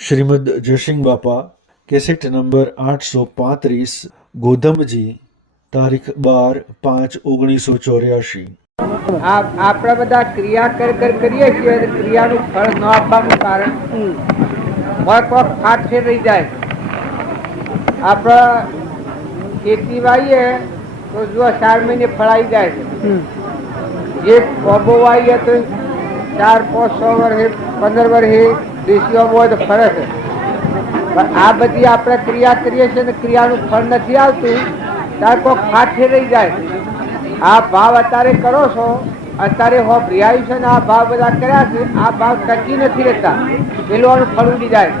શ્રીમદ જયસિંહ બાપા cassette number 835 ગોધમજી તારીખ 12/5/1984। આપણે બધા ક્રિયા કરીએ છીએ, ક્રિયાનું ફળ ન આપવાનું કારણ કોઈક ફાટ ફેર રહી જાય. આપણે ખેતી વાવીએ તો જો 4 મહિને ફળાઈ જાય છે. જે કોબો વાવીએ તો 4, 5, 6 વર્ષે 15 વર્ષે દેશી ઓબો હોય તો ફરે છે. પણ આ બધી આપણે ક્રિયા કરીએ છીએ ને ક્રિયાનું ફળ નથી આવતું, ત્યારે કોઈક ફાટ ફેર રહી જાય. આ ભાવ અત્યારે કરો છો, અત્યારે રિહાયું છે ને આ ભાવ બધા કર્યા છે, આ ભાવ ટકી નથી રહેતા, પેલું ફળ ઉડી જાય.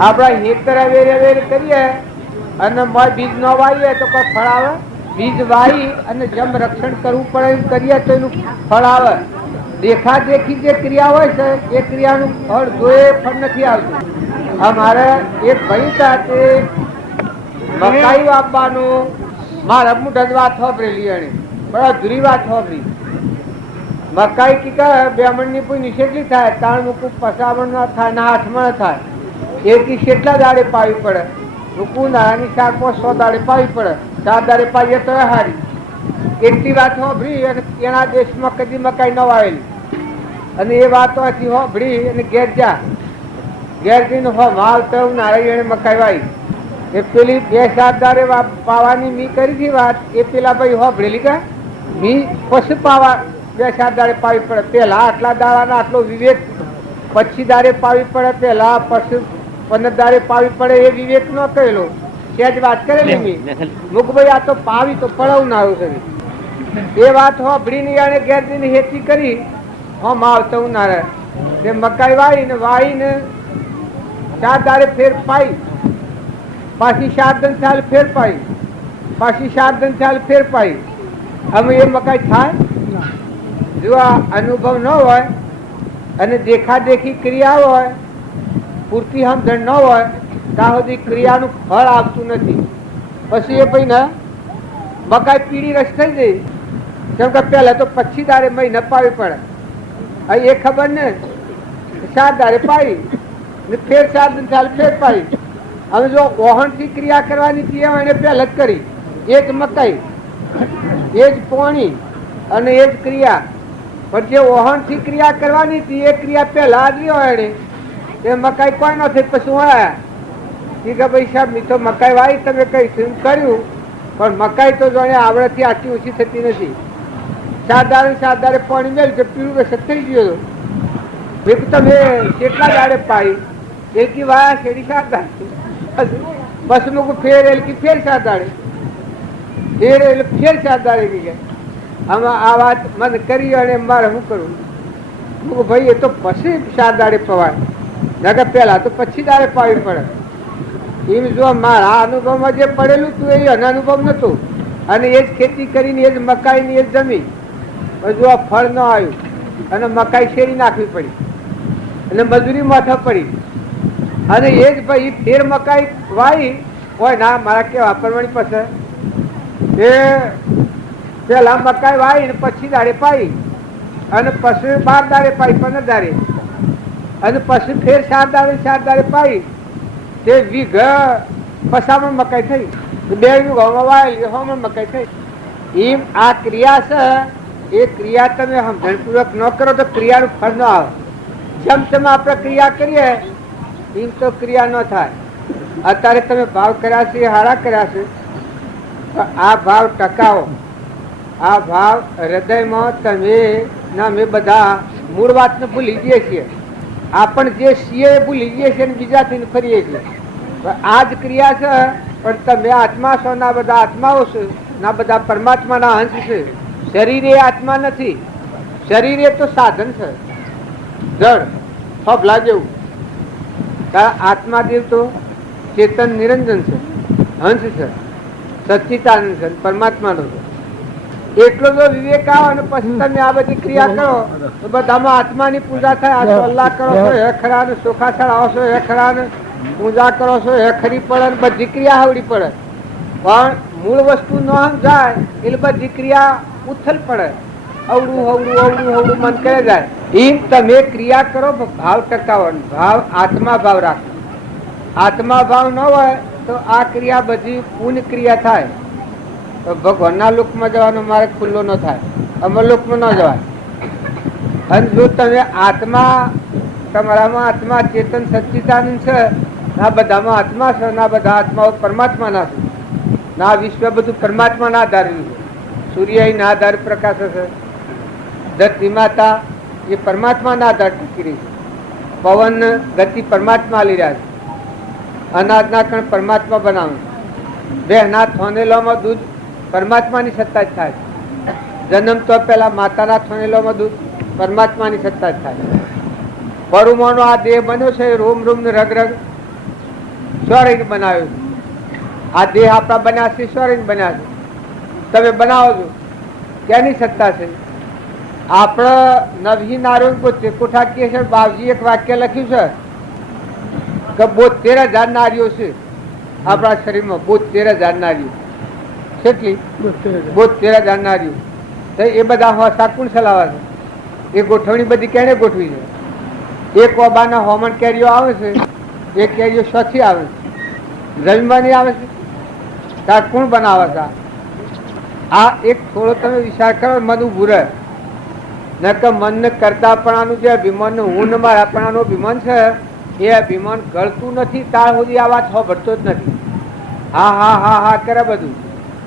આપણા હેતર વેર કરીએ અને બીજ ન વાવીએ તો કોઈ ફળ આવે? બીજ વાવી અને જેમ રક્ષણ કરવું પડે એમ કરીએ તો એનું ફળ આવે. દેખા દેખી જે ક્રિયા હોય છે એ ક્રિયાનું ફળ જોઈએ ફળ નથી આવતું. અમારે એક ભાઈ હતા તે મકાઈ વાપવાનું મારા મુઠ વાત હોપરેલી એને બરાબર અધૂરી વાત હોપરી. મકાઈ કી કહે 2 મણની કોઈ નિષેધલી થાય, 3 મૂકું 50 ના થાય ના 8 મણ થાય. એથી કેટલા દાડે પાવી પડે? મૂકું નાની 4, 5, 100 દાડે પાવી પડે. 4 દાડે પાવીએ તો હારી. એટલી વાત હોભરી અને એના દેશમાં કદી મકાઈ ન વાવેલી અને એ વાતો હતી હોભરી અને ઘેર જા. ઘેર જઈને માલ તો નારાયણ મકાઈ વાવી. એ પેલી 2-7 દાડે પાવાની મી કરી હતી વાત, એ પેલા ભાઈ હોભરેલી કે મી પછી પાવા 2-7 દાડે પાવી પડે. પેલા આટલા દાડાના આટલો વિવેક, પછી દાડે પાવી પડે, પેલા પછી 15 દાડે પાવી પડે, એ વિવેક ન કહેલો. ત્યાં જ વાત કરેલી મી મુકભાઈ આ તો પાવી તો પડાવું ના આવ્યું કરી. એ વાત હોભરીને એને ઘેર જઈને હેતી કરી આવતો નારે તે મકાઈ વાવીને 4 દાડે ફેર પાઈ, પાછી 7 સાલ ફેર પાઈ, પાછી 7 સાલ ફેર પાઈ. અમે એ મકાઈ થાય? જો આ અનુભવ ન હોય અને દેખા દેખી ક્રિયા હોય, પૂરતી સમજણ ન હોય ત્યાં સુધી ક્રિયાનું ફળ આવતું નથી. પછી એ ભાઈ ને મકાઈ પીળી રસ થઈ ગઈ, કેમ કે પેલા તો 25 દાડે મહિને પાવી પડે. એ ખબર ને 7 દાડે પાવી ને ફેર 7 સાલ ફેર પાવી. હવે જો ઓહણથી ક્રિયા કરવાની હતી એને પહેલા જ કરી. એ જ મકાઈ, એ જ પોણી અને એ જ ક્રિયા. પણ જે ઓહણથી ક્રિયા કરવાની હતી એ ક્રિયા પહેલા જ હોય એને એ મકાઈ કોઈ ન થઈ. પછી હોય કે ભાઈ સાહેબ મેં તો મકાઈ વાવી, તમે કઈ કર્યું પણ મકાઈ તો જો આવડતથી આટલી ઓછી થતી નથી. 7 દાડે પાણી મેળ્યું કે પીળું રસ થઈ ગયો. તમે કેટલા દાડે પાઈ? એલકી વાયા શેરી 7 દાડે, બસ મૂકું ફેર એલકી ફેર 7 દાડે, ફેર એટલે ફેર 7 દાડે કી ગયા. આમાં આ વાત મને કરી અને મારે શું કરવું? હું ભાઈ એ તો પછી 7 દાડે પવાય, નકર પેલા તો 25 દાડે પાવી પડે. એમ જો મારા અનુભવમાં જે પડેલું હતું એ અનુભવ નતું અને એ જ ખેતી કરીને એ જ મકાઈની એ જ જમીન. જો આ ફળ ન આવ્યું અને મકાઈ શેરી નાખવી પડી અને મજૂરી માથા પડી અને એ જ ભાઈ ફેર મકાઈ વાવી હોય ના મારા કે વાપરવાની પાસે એ પેલા મકાઈ વાવી ને 25 દાડે પાઈ અને પછી 12 દાડે પાઈ, 15 દાડે અને પછી ફેર 7 દાડે પાઈ. તે વીઘ 50 મકાઈ થઈ, 2 વીઘામાં વાયેલી 100 મકાઈ થઈ. એમ આ ક્રિયા છે. એ ક્રિયા તમે સમજણપૂર્વક ન કરો તો ક્રિયાનું ફળ ન આવે. જેમ તમે આપણે ક્રિયા કરીએ એમ તો ક્રિયા ન થાય. અત્યારે તમે ભાવ કર્યા છે એ હારા કર્યા છે, આ ભાવ ટકાવો. આ ભાવ હૃદયમાં તમે ના મેં બધા મૂળ વાતને ભૂલી જઈએ છીએ. આપણ જે છીએ એ ભૂલી જઈએ છીએ અને બીજાથી ફરીએ છીએ. આ જ ક્રિયા છે. પણ તમે આત્મા છો, ના બધા આત્માઓ છે, ના બધા પરમાત્માના અંશ છે. શરીર એ આત્મા નથી. શરીર એ તો સાધન છે, જળ ફબલા જેવું. આત્મા દેવ તો ચેતન નિરંજન છે, હંસ છે, સચ્ચિતાનંદ છે, પરમાત્માનો છે. એટલો જો વિવેક આવે અને પછી તમે આ બધી ક્રિયા કરો તો બધામાં આત્માની પૂજા થાય. આ સલ્લા કરો છો હે ખરા ને ચોખા ચડાવો છો હે ખરા ને પૂજા કરો છો હે ખરી પડે ને બધી ક્રિયા આવડી પડે. પણ મૂળ વસ્તુ ન સમજાય એટલે બધી ક્રિયા ઉથલ પડે. અવડું અવડું અવડું અવડું મન કરે જાય. એમ તમે ક્રિયા કરો, ભાવ ટકાવવાનો, ભાવ આત્મા ભાવ રાખો. આત્મા ભાવ ન હોય તો આ ક્રિયા બધી પૂર્ણ ક્રિયા થાય. તો ભગવાનના લોકમાં જવાનો માર્ગ ખુલ્લો ન થાય, અમરલોકમાં ન જવાય. અને જો તમે આત્મા, તમારામાં આત્મા ચેતન સચ્ચિદાનંદ છે, ના બધામાં આત્મા છે, ના બધા આત્માઓ પરમાત્મા ના છે, ના વિશ્વ બધું પરમાત્મા ના આધાર્યું છે. સૂર્ય ના આધાર પ્રકાશ છે, ધરતી માતા એ પરમાત્મા ના આધાર ટકી રહી છે, પવન ગતિ પરમાત્મા લઈ રહ્યા છે, અનાજના કણ પરમાત્મા બનાવે, બહેના થોનેલામાં દૂધ પરમાત્માની સત્તા જ થાય. જન્મ તો પેલા માતાના થોનેલામાં દૂધ પરમાત્માની સત્તા જ થાય. પરુમાનો આ દેહ બન્યો છે, રોમ રોમ ને રગ રગ સ્વરંગ બનાવ્યો છે. આ દેહ આપણા બન્યા છે, સ્વરંગ બન્યા છે. તમે બનાવો છો, ક્યાંની સત્તા છે? આપણે નવી નારોણ કોઠા કહે છે, બાવજી એક વાક્ય લખ્યું છે કે 72,000 નારીઓ છે આપણા શરીરમાં. 72,000 નારીઓ. કેટલી? 72,000 નારીઓ. તો એ બધા હોસા કોણ ચલાવે છે? એ ગોઠવણી બધી કેને ગોઠવી છે? એક ઓબાના હોમણ કેરીઓ આવે છે, એ કેરીઓ સ્વચ્છી આવે છે, જમીનમાંની આવે છે. તાર કોણ બનાવે છે? આ એક થોડો તમે વિચાર કરો, મન ઉભું રહે. ન કે મનને કરતાપણાનું જે અભિમાન, હું ને મારાપણાનું અભિમાન છે, એ અભિમાન ગળતું નથી તાર સુધી આ વાત સાંભળતો જ નથી. હા હા હા હા કરે બધું.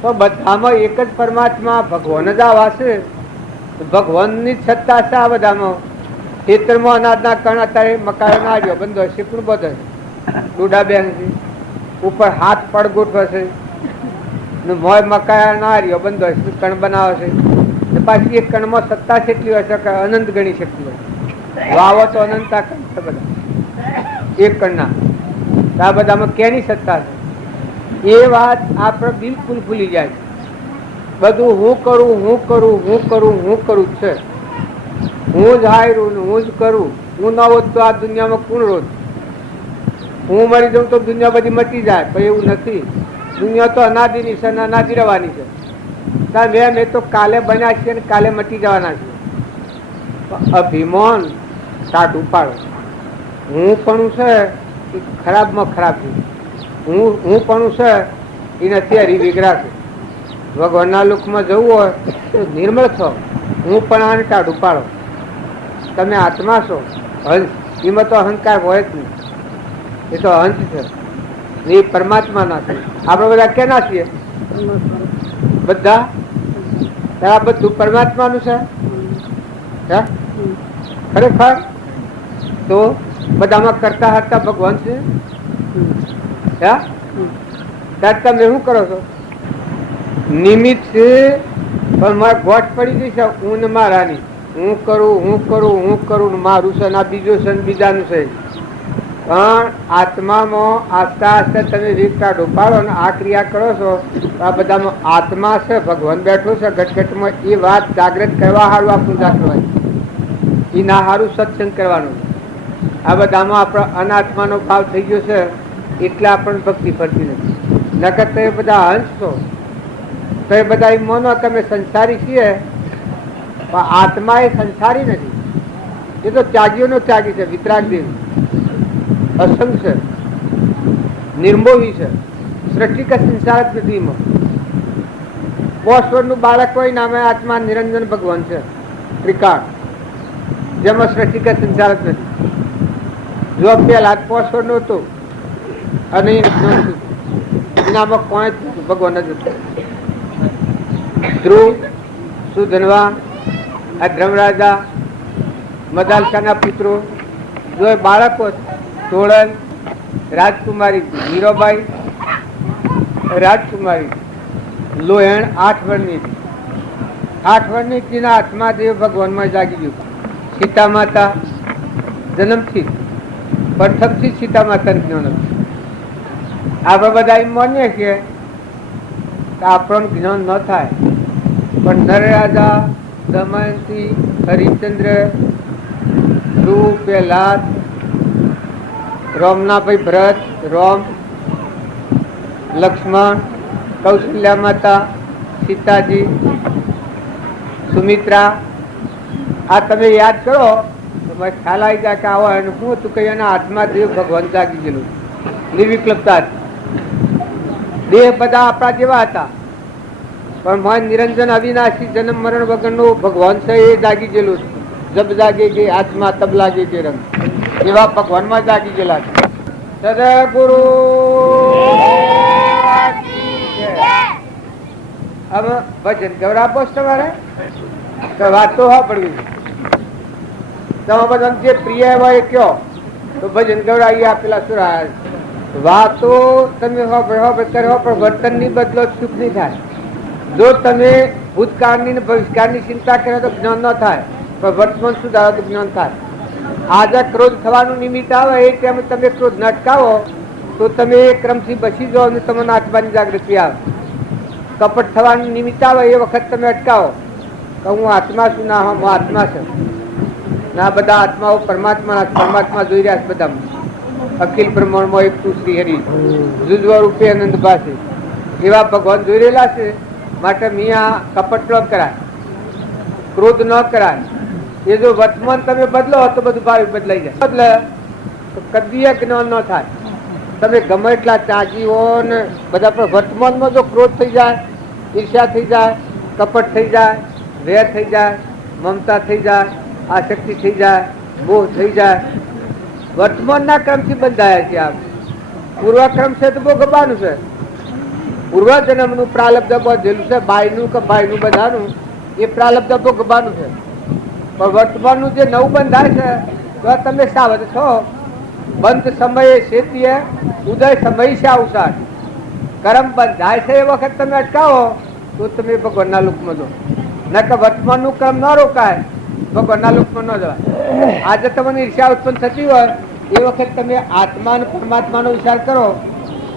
તો બધામાં એક જ પરમાત્મા ભગવાન જ આવા છે. ભગવાનની જ સત્તા છે આ બધામાં. ખેતરમાં અનાજના કણ અત્યારે મકાઈ ના આવ્યો બંધો હશે, કોણ બધો ડોડા બેન છે, ઉપર હાથ પડ ગોઠવે છે, મોય મકાઈ ના આવ્યો બંધો હશે, કણ બનાવે છે. પાછી એક કણમાં સત્તા કેટલી હોય છે કે અનંત ગણી શકતી હોય. વાવો તો અનંતા કણ છે બધા એક કણના. આ બધામાં કેની સત્તા છે? એ વાત આપણે બિલકુલ ભૂલી જાય. બધું હું કરું, હું કરું, હું કરું, હું કરું જ છે. હું જ હારું, હું જ કરું. હું ના હોત તો આ દુનિયામાં કોણ રોજ? હું મરી જાઉં તો દુનિયા બધી મટી જાય, પણ એવું નથી. દુનિયા તો અનાદિની છે, અનાદિ રહેવાની છે. મેં તો કાલે બન્યા છીએ ને કાલે મટી જવાના છે. અભિમાન કાઢું પાડો. હું પણ છે એ ખરાબમાં ખરાબ છે. હું પણ છે એ નથી હરી વિગ્રહ છે. ભગવાનના લોકમાં જવું હોય તો નિર્મળ છો. હું પણ આને કાઢું પાડો. તમે આત્મા છો, હંસ. એમાં તો અહંકાર હોય જ નહીં. એ તો હંસ છે, એ પરમાત્મા ના છે. આપણે બધા કેના છીએ? બધા આ બધું પરમાત્માનું છે. ખરેખર તો બધામાં કરતા હરતા ભગવાન છે. ત્યારે તમે શું કરો છો? નિમિત્ત છે, પણ મારે ગોઠ પડી ગઈ છે હું ને મારાની. હું કરું, હું કરું, હું કરું, મારું છે આ બીજું છે બીજાનું છે. પણ આત્મામાં આસ્તા આસ્તા તમે રીત કાઢો પાડો ને આ ક્રિયા કરો છો. આ બધામાં આત્મા છે, ભગવાન બેઠો છે ઘટઘટમાં. એ વાત જાગૃત કરવા સારું આ પૂજા કરવાની. એ ના સારું સત્સંગ કરવાનું. આ બધામાં આપણો અનાત્માનો ભાવ થઈ ગયો છે, એટલે આપણને ભક્તિ ફરતી નથી. નકર તો એ બધા હંસ છો, તો એ બધા એમ માનો કે અમે સંસારી છીએ. પણ આત્મા એ સંસારી નથી. એ તો ત્યાગીઓનો ત્યાગી છે, વિતરાગ દેવ, અસંગ છે, નિર્મોહી છે. સૃષ્ટિ કે સંસાર જ નથી. એમાં 5 વર્ષનું બાળક હોય નામે આત્મા નિરંજન ભગવાન છે, ત્રિકાળ. જેમાં સૃષ્ટિ કે સંસાર જ નથી. જો પેલા 5 વર્ષનું હતું અને એનામાં કોઈ ભગવાન જ હતું. ધ્રુવ, સુધનવા, આ ધર્મરાજા, મદાલસાના પુત્રો, જો બાળકો તોળન, રાજકુમારી હીરોબાઈ, રાજકુમારી લોહેણ 8 વર્ષની હતી. 8 વર્ષની તેના હાથમાં દેવ ભગવાનમાં જાગી ગયું. સીતા માતા જન્મથી પ્રથમથી સીતા માતાનું જ્ઞાન હતું. આપણે બધા એમ માનીએ છીએ કે આપણને જ્ઞાન ન થાય, પણ નરરાજા, દમયંતી, હરિશ્ચંદ્ર, ધ્રુવ, પ્રહલાદ, રામના ભાઈ ભરત, રામ, લક્ષ્મણ, કૌશલ્યા માતા, સીતાજી, સુમિત્રા, આ તમે યાદ કરો તો મને ખ્યાલ આવી જાય કે આવો એનું શું હતું કે એના હાથમાં દેવ ભગવાન જાગી ગયેલું, નિર્વિકલ્પતા હતી. દેહ બધા આપણા જેવા હતા, પણ મન નિરંજન અવિનાશી જન્મ મરણ વગરનું ભગવાન છે એ જાગી ગયેલું. જબ જાગે કે આત્મા તબ લાગે કે રંગ, એવા ભગવાનમાં જાગી ગયેલા છે. સદગુરુ હવે ભજન ગવરાપો તમારે તો વાતો હા પડવી તમે બધા જે પ્રિય હોય એ કયો તો ભજન ગવરાવી આપેલા સુરા વાતો તમે કરો પણ વર્તન ની બદલો સુખ નહીં થાય. જો તમે ભૂતકાળની ને ભવિષ્યકાળની ચિંતા કરો તો જ્ઞાન ન થાય, પણ વર્તમાન સુધારો તો જ્ઞાન થાય. આજે ક્રોધ થવાનું નિમિત્ત આવે એ ટાઈમ તમે ક્રોધ ન અટકાવો તો તમે એ ક્રમથી બચી જાઓ અને તમને આત્માની જાગૃતિ આવે. કપટ થવાનું નિમિત્ત આવે એ વખત તમે અટકાવો કે હું આત્મા છું, ના હું આત્મા છું. ના બધા આત્માઓ પરમાત્મા જોઈ રહ્યા છે. બધા અખિલ બ્રહ્માંડમાં એક તું શ્રી હરિ જુજવા રૂપે આનંદ પાસે એવા ભગવાન જોઈ રહેલા છે. માટે મિયા કપટ ન કરાય, ક્રોધ ન કરાય. એ જો વર્તમાન તમે બદલો તો બધું ભાવ બદલાઈ જાય. બદલે તો કદી જ્ઞાન ન થાય. તમે ગમે એટલા ચાજી હો ને બધા પણ વર્તમાનમાં જો ક્રોધ થઈ જાય, ઈર્ષ્યા થઈ જાય, કપટ થઈ જાય, વેર થઈ જાય, મમતા થઈ જાય, આસક્તિ થઈ જાય, મોહ થઈ જાય, વર્તમાનના ક્રમથી બંધાયા છે. આ પૂર્વક્રમ છે તો બહુ ગબાનું છે. પૂર્વજન્મનું પ્રાલબ્ધ બધેલું છે, બાયનું કે ભાઈનું બધાનું એ પ્રાલબ્ધ બહુ ગબાનું છે. પણ વર્તમાનનું જે નવું બંધાય છે તો તમે સાવધ છો. બંધ સમયે શેતીએ ઉદય સમય છે અવસાન. કર્મ બંધાય છે એ વખત તમે અટકાવો તો તમે ભગવાનના લોકમાં જો. ન કે વર્તમાનનું કર્મ ન રોકાય, ભગવાનના લોકમાં ન જવાય. આજે તમને ઈર્ષ્યા ઉત્પન્ન થતી હોય એ વખત તમે આત્મા અને પરમાત્માનો વિચાર કરો,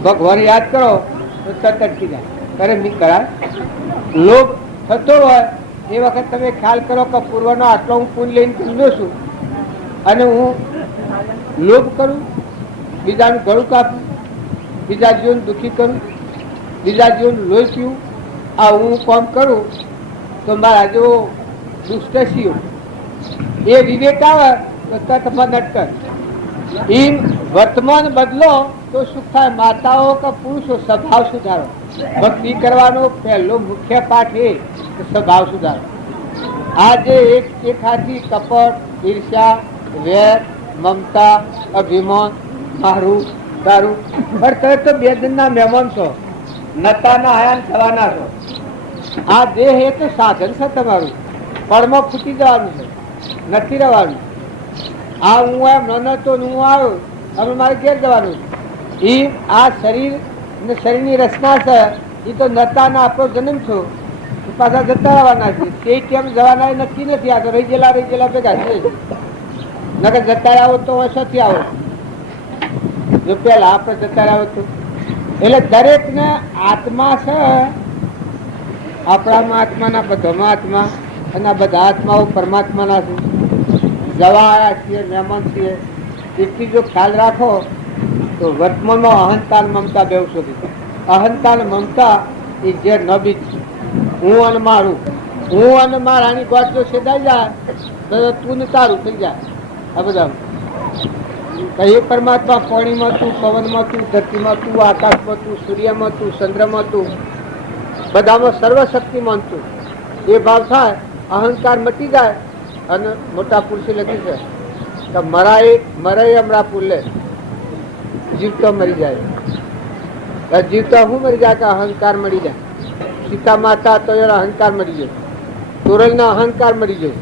ભગવાન યાદ કરો તો તરત અટકી જાય. કરે નહીં કરાય. લોભ થતો હોય એ વખત તમે ખ્યાલ કરો કે પૂર્વનો આટલો હું પુણ્ય લઈને પુણ્યો છું અને હું લોભ કરું, બીજાનું ગળું કાપું, બીજા જીવન દુઃખી કરું, બીજા જીવન લોહી પીવું, આ હું કામ કરું તો મારા જેવો દુષ્ટ છીએ. એ વિવેક આવે તો તરત મન અટકે. એમ વર્તમાન બદલો તો સુખ થાય. માતાઓ કે પુરુષો સ્વભાવ સુધારો. ભક્તિ કરવાનો પહેલો મુખ્ય પાઠ એ સ્વભાવ સુધારો. આજે એક હાથી કપટ, ઈર્ષ્યા, વેર, મમતા, અભિમાન, મારું તારું પણ તમે તો બે દિનના મહેમાન છો, નતાના હયાન થવાના છો. આ દેહ એ તો સાધન છે તમારું, પળમાં ફૂટી જવાનું છે, નથી રહેવાનું. આ હું એમ ન તો હું આવ્યો હવે મારે ઘેર જવાનું. એ આ શરીર ને શરીરની રચના છે એ તો નતાના આપણો જન્મ છો પાછા જતા રહેવાના છે. તે કેમ જવાના નક્કી નથી. આ તો રહી ગયેલા ભેગા છે. નકર જતા આવો તો વર્ષોથી આવો જો પેલા આપણે જતા આવો તો. એટલે દરેક ને આત્મા છે. આપણામાં આત્માના બધામાં આત્મા અને આ બધા આત્માઓ પરમાત્માના છે. જવા આવ્યા છીએ, મહેમાન છીએ. એટલી જો ખ્યાલ રાખો તો વર્તમાનમાં અહંતા મમતા બેવ શોધી. અહંતા મમતા એ જે નબી છે. હું અને મારું, હું અને મારાની ગોઠ જો સેદાઈ જાય તો તું ને તારું થઈ જાય. આ બધા એ પરમાત્મા પાણીમાં તું, પવનમાં તું, ધરતીમાં તું, આકાશમાં તું, સૂર્યમાં તું, ચંદ્રમાં તું, બધામાં સર્વશક્તિમાન તું. એ ભાવ થાય અહંકાર મટી જાય. અને મોટા પુરુષે લખ્યું છે કે મરાય અમરા પુલ્લે જીવતો મરી જાય. જીવતા શું મરી જાય કે અહંકાર મરી જાય. સીતા માતા તો એનો અહંકાર મરી જાય, તોરલ ના અહંકાર મરી જાય,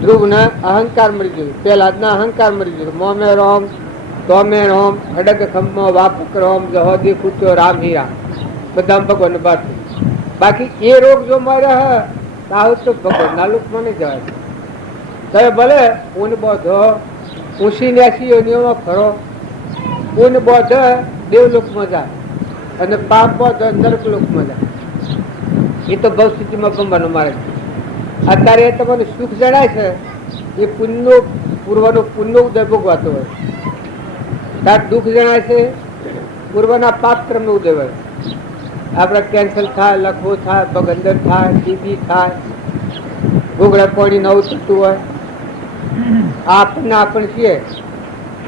ધ્રુવ ના અહંકાર મરી જાય, પહેલાદ ના અહંકાર મરી જાય. મોમે રોમ તોમે રોમ અડગ ખંભો વાપક રોમ જહોદી કૂટ્યો રામ હીરા બધા ભગવાન બાદ. બાકી એ રોગ જો મારે તો ભગવાન ના લોક મને જવાય. તમે ભલે ઊન બોધો ઊંસી નેસી યોનિઓમાં ફરો, ઊન બોધ દેવલોકમાં જાય અને પાપ બોધ નરક લોકમાં જાય. એ તો ભવ સ્થિતિમાં ગમવાનો માર્ગ. અત્યારે તમને સુખ જણાય છે એ પુણ્યનો પૂર્વનો પુણ્ય ઉદય ભોગવાતો હોય. તાર દુઃખ જણાય છે પૂર્વના પાપ ક્રમનો ઉદય હોય. આપણે કેન્સર થાય, લખવો થાય, પગ અંદર થાય, ટીબી થાય, ભૂગળે પાણી નવું થતું હોય આપણે છીએ.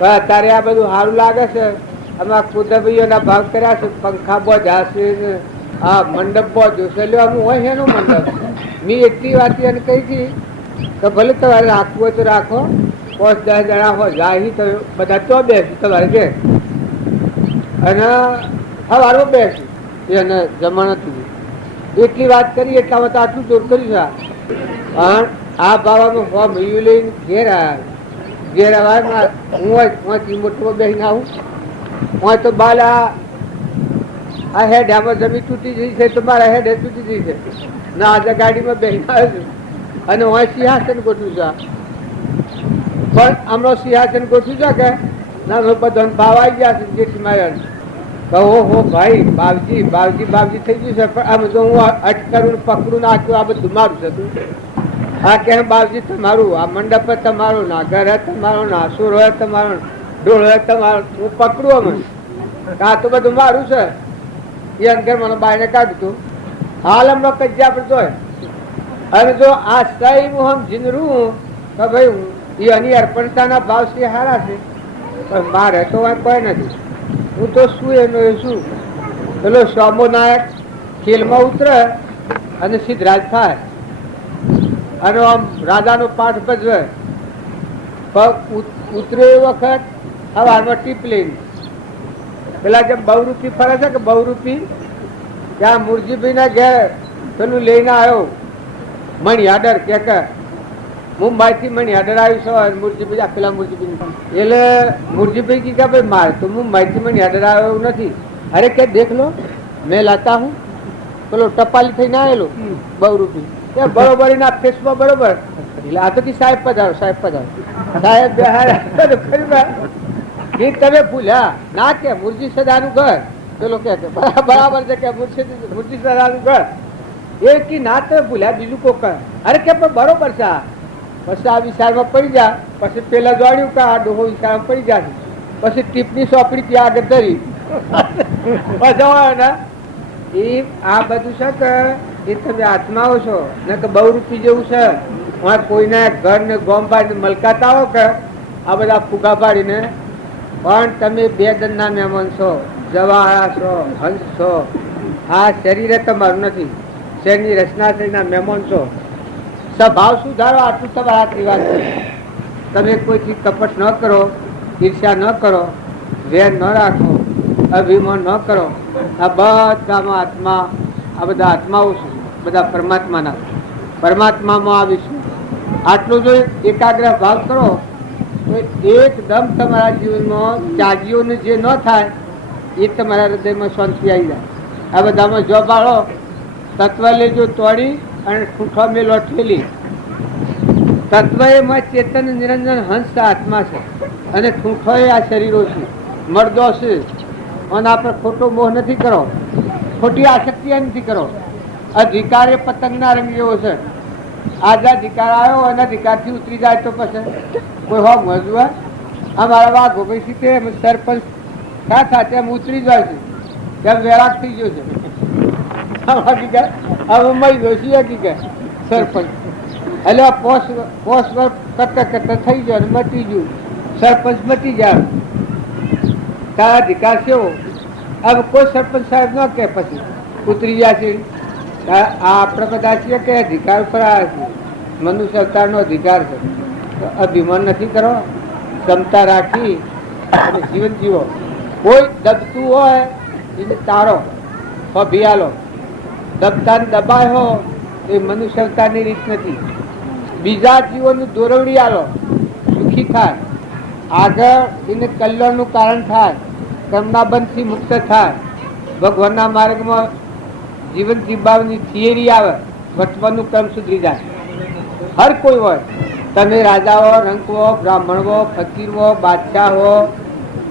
અત્યારે આ બધું સારું લાગે છે. આમાં કુદરતીઓના ભાગ કર્યા છે, પંખા બોધ્યા છે, આ મંડપ બોધ્યો છે. એટલે અમુક હોય એનો મંડપ. મેં એટલી વાત એને કહી હતી કે ભલે તમારે રાખવું હોય તો રાખો, 5-10 જણા હોય જાય તો બધા તો બેસી તમારે કે અને સવારો બેસી એને જમણ હતું. એટલી વાત કરી એટલામાં તો આટલું દૂર કર્યું છે. પણ આ બાવામાં ફોર્મ લઈને ઘેર આવ્યા. ઘેર આવ્યા હું હોય પાંચી મોટો બેસીને આવું હોય તો બાલ આ હેડ આમાં જમીન તૂટી જઈ છે તો મારા હેડ તૂટી જઈ છે ના આજે ગાડીમાં બેસીને આવ્યો છું અને હું સિંહાસન ગોઠવું છું. પણ હમણાં સિંહાસન ગોઠવું છે કે ના બધા ભાવ આવી ગયા છે જેઠી માર્યા કહો હો ભાઈ બાવજી બાવજી બાવજી થઈ ગયું છે. પણ આમ જો હું અટકરું પકડું નાખ્યું આ બધું મારું છે. આ કેમ બાવજી તમારું, આ મંડપ તમારું, ના ઘર તમારું, ના સુર હોય તમારો, ઢોળ હોય તમારો. હું પકડું અમે આ તો બધું મારું છે. એ અંગર મને બાયને કાઢતું હાલ હમણાં કજ્જા પર જોય. અને જો આ સહી હું જીનરું તો ભાઈ એ એની અર્પણતાના ભાવ છે સારા છે. પણ મારે તો કોઈ નથી. હું તો શું એનો એ શું પેલો સોમો નાયક ખેલમાં ઉતરે અને સિદ્ધરાજ થાય અને આમ રાજાનો પાઠ ભજવે. ઉતરે એ વખત હવામાં ટીપ લઈને પેલા જેમ બહુરૂપી ફરે છે કે બહુરૂપી ત્યાં મુરજીભાઈ ના ઘેર પેલું લઈને આવ્યો મણિયાદર કે મુંબઈ થી મણિયાદર આવ્યું છે. મુરજીભાઈ પેલા મુરજીભાઈ એટલે મુરજીભાઈ કે ભાઈ મારે તો મુંબઈ થી મણિયાદર આવ્યો એવું નથી. અરે કે દેખ લો મેં લાતા હું પેલો ટપાલી થઈને આવેલો બહુરૂપી બરોબર એના ફેસમાં બરોબર. એટલે આ તો સાહેબ પધારો સાહેબ પધારો સાહેબ તમે ભૂલ્યા ના કે મુરજી સદાનું ઘર પેલો કે બરાબર છે કે મુરજી સદાનું ઘર એ કી ના તમે ભૂલ્યા બીજું કોક. અરે કે પણ બરોબર છે. પછી આ વિશાળમાં પડી જા. પછી પેલા દોડ્યું કે આ ડોહો વિશાળમાં પડી જાય. પછી ટીપની સોપડી ત્યાં આગળ ધરી ને એ આ બધું છે કે એ તમે આત્માઓ છો ને કે બહુરૂપી જેવું છે. કોઈને ઘર ને ગોમ પાડીને મલકાતા હો કે આ બધા ફુગા પાડીને. પણ તમે બે દંડના મહેમાન છો, જવાળા છો, હંસ છો. આ શરીર તમારું નથી, શરીરની રચના થઈને મહેમાન છો. સ્વભાવ સુધારો આટલું તમારા હાથ રિવાજ છે. તમે કોઈથી કપટ ન કરો, ઈર્ષ્યા ન કરો, વેર ન રાખો, અભિમાન ન કરો. આ બધામાં આત્મા આ બધા આત્માઓ છે, બધા પરમાત્માના. પરમાત્મામાં આવીશું આટલું જો એકાગ્ર ભાવ કરો તો એકદમ તમારા જીવનમાં ત્યાગીઓને જે ન થાય એ તમારા હૃદયમાં શાંતિ આવી જાય. આ બધામાં જો બાળો તત્વ લેજો તોડી અને ઠૂઠો મેલો ઠેલી. તત્વ એમાં ચેતન નિરંજન હંસ આત્મા છે અને ઠૂઠો એ આ શરીરો છે, મર્દો છે. અને આપણે ખોટો મોહ નથી કરો, ખોટી આસક્તિ નથી કરો. અધિકાર એ પતંગના રંગ જેવો છે. આજે અધિકાર આવ્યો અને અધિકારથી ઉતરી જાય તો પછી કોઈ હો મજવા અમારા વાઘો ભાઈ તે સરપંચ થયા તેમ ઉતરી જાય છે, તેમ વેરાક થઈ ગયો છે. હવે મળી ગયો છે હકીકત સરપંચ. એટલે પોસ વર્ષ કરતા કરતા થઈ ગયો અને મટી ગયું. સરપંચ મટી જાય તારા અધિકાર કેવો. હવે કોઈ સરપંચ સાહેબ ન કે પછી ઉતરી જાય છે. આપણે બધા છીએ કે અધિકાર પર આવ્યા છીએ. મનુષ્ય અવતારનો અધિકાર છે. અભિમાન નથી કરો, ક્ષમતા રાખી અને જીવન જીવો. કોઈ દબતું હોય એને તારો ભિયાલો, દબતા દબાય હો એ મનુષ્ય અવતારની રીત નથી. બીજા જીવોનું દોરવડી આલો, સુખી થાય, આગળ એને કલ્યાણનું કારણ થાય, કર્મના બંધથી મુક્ત થાય, ભગવાનના માર્ગમાં જીવન જીવવાની થિયરી આવે, વર્તમાનનું કર્મ સુધરી જાય. હર કોઈ હોય, તમે રાજા હો, રંક હો, બ્રાહ્મણ હો, ફકીર હો, બાદશાહ હો.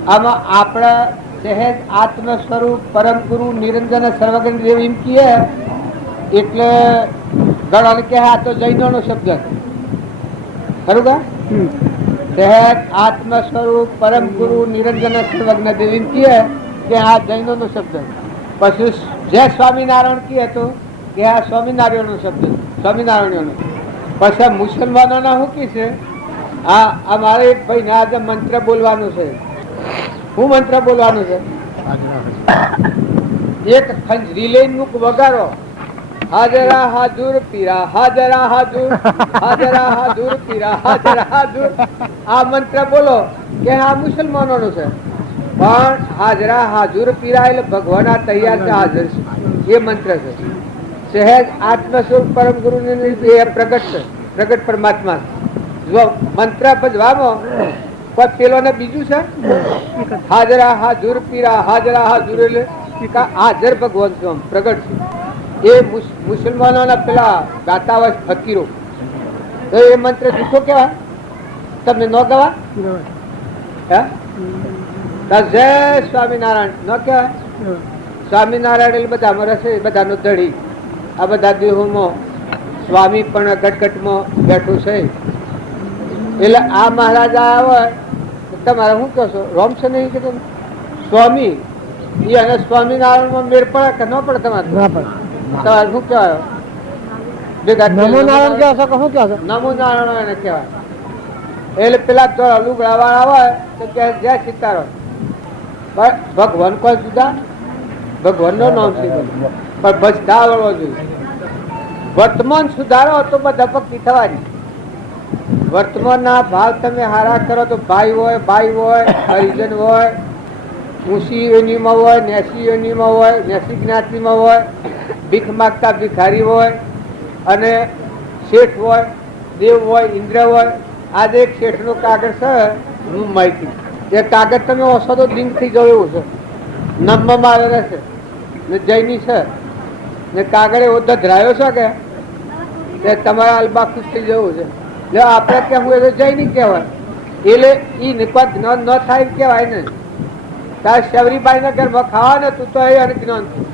આમાં આપણા સહેજ આત્મ સ્વરૂપ પરમ ગુરુ નિરંજન સર્વગ્ન દેવ એમ કહીએ એટલે ઘણા કે આ તો જૈનોનો શબ્દ ખરું કા. સહેજ આત્મ સ્વરૂપ પરમ ગુરુ નિરંજન સર્વજ્ઞ દેવ એમ કહીએ કે આ જૈનોનો શબ્દ. પછી જય સ્વામિનારાયણ કહે તો કે આ સ્વામિનારાયણનો શબ્દ, સ્વામિનારાયણનો. પછી મુસલમાનોના શું કી છે? આ મારે એક ભાઈને આજે મંત્ર બોલવાનું છે. શું મંત્ર બોલવાનું છે? એક ખંજરી લઈને મુક વગાડો, હાજરા હાજુર પીરા, હાજરા હાજુર, હાજરા હાજુર પીરા, હાજરા હાજુર. આ મંત્ર બોલો કે આ મુસલમાનોનું છે. પણ હાજરા હાજુર પીરા એટલે ભગવાન આ તૈયાર છે, હાજર છે, એ મંત્ર છે. સહેજ આત્મ સ્વરૂપ પરમ ગુરુ પ્રગટ છે, પ્રગટ પરમાત્મા. જો મંત્ર ભજવામાં કોઈ પેલો ને બીજું છે? હાજરા હાજુર પીરા, હાજરા હાજુર એટલે હાજર ભગવાન છે, પ્રગટ છે. એ મુસલમાનોના પેલા ગાતા હોય ફકીરો, તો એ મંત્ર જૂઠો કેવાય? તમને ન ગવા હે? જય સ્વામિનારાયણ ન કહેવાય? સ્વામિનારાયણ એટલે બધા અમારે છે, બધાનો ધડી. આ બધા દેહોમાં સ્વામી પણ ગટગટમાં બેઠું છે. એટલે આ મહારાજા આવે તમારે શું કહો છો? રોમ છે નહીં કે તમે સ્વામી એ અને સ્વામિનારાયણમાં મેળ પડે કે ન પડે? તમારે તમારે શું કહેવાય? નમો નારાયણ કહો છો કે શું કહો છો? નમો નારાયણ એને કહેવાય. એટલે પેલા લુગડા વાળા આવે તો કે જય સીતારામ. ભગવાન કોઈ જુદા? ભગવાન નું નામ છે, પણ ભજતા આવડવો જોઈએ. વર્તમાન સુધારો તો બધા ભક્તિ થવાની. વર્તમાન ના ભાવ તમે હારા કરો તો ભાઈ હોય, બાઈ હોય, હરિજન હોય, ઊંચી યોનીમાં હોય, નેસી યોનીમાં હોય, નેસી જ્ઞાતિમાં હોય, ભીખ માગતા ભિખારી હોય, અને શેઠ હોય, દેવ હોય, ઇન્દ્ર હોય. આજે એક શેઠનો કાગળ છે મુંબઈથી, એ કાગળ તમે ઓછો તો લિંક થઈ જવું એવું છે. નમમાં મારે રહેશે ને જૈની છે ને કાગળ એવો ધરાયો છે કે તમારા અલબા ખુશ થઈ જવું છે. એટલે આપણે કહેવું એ તો જૈની કહેવાય. એટલે એ નિપાત જ્ઞાન ન થાય કહેવાય ને. તારે શબરીબાઈ ના ઘરમાં ખાવા ને તું તો એ અનજ્ઞાન છું.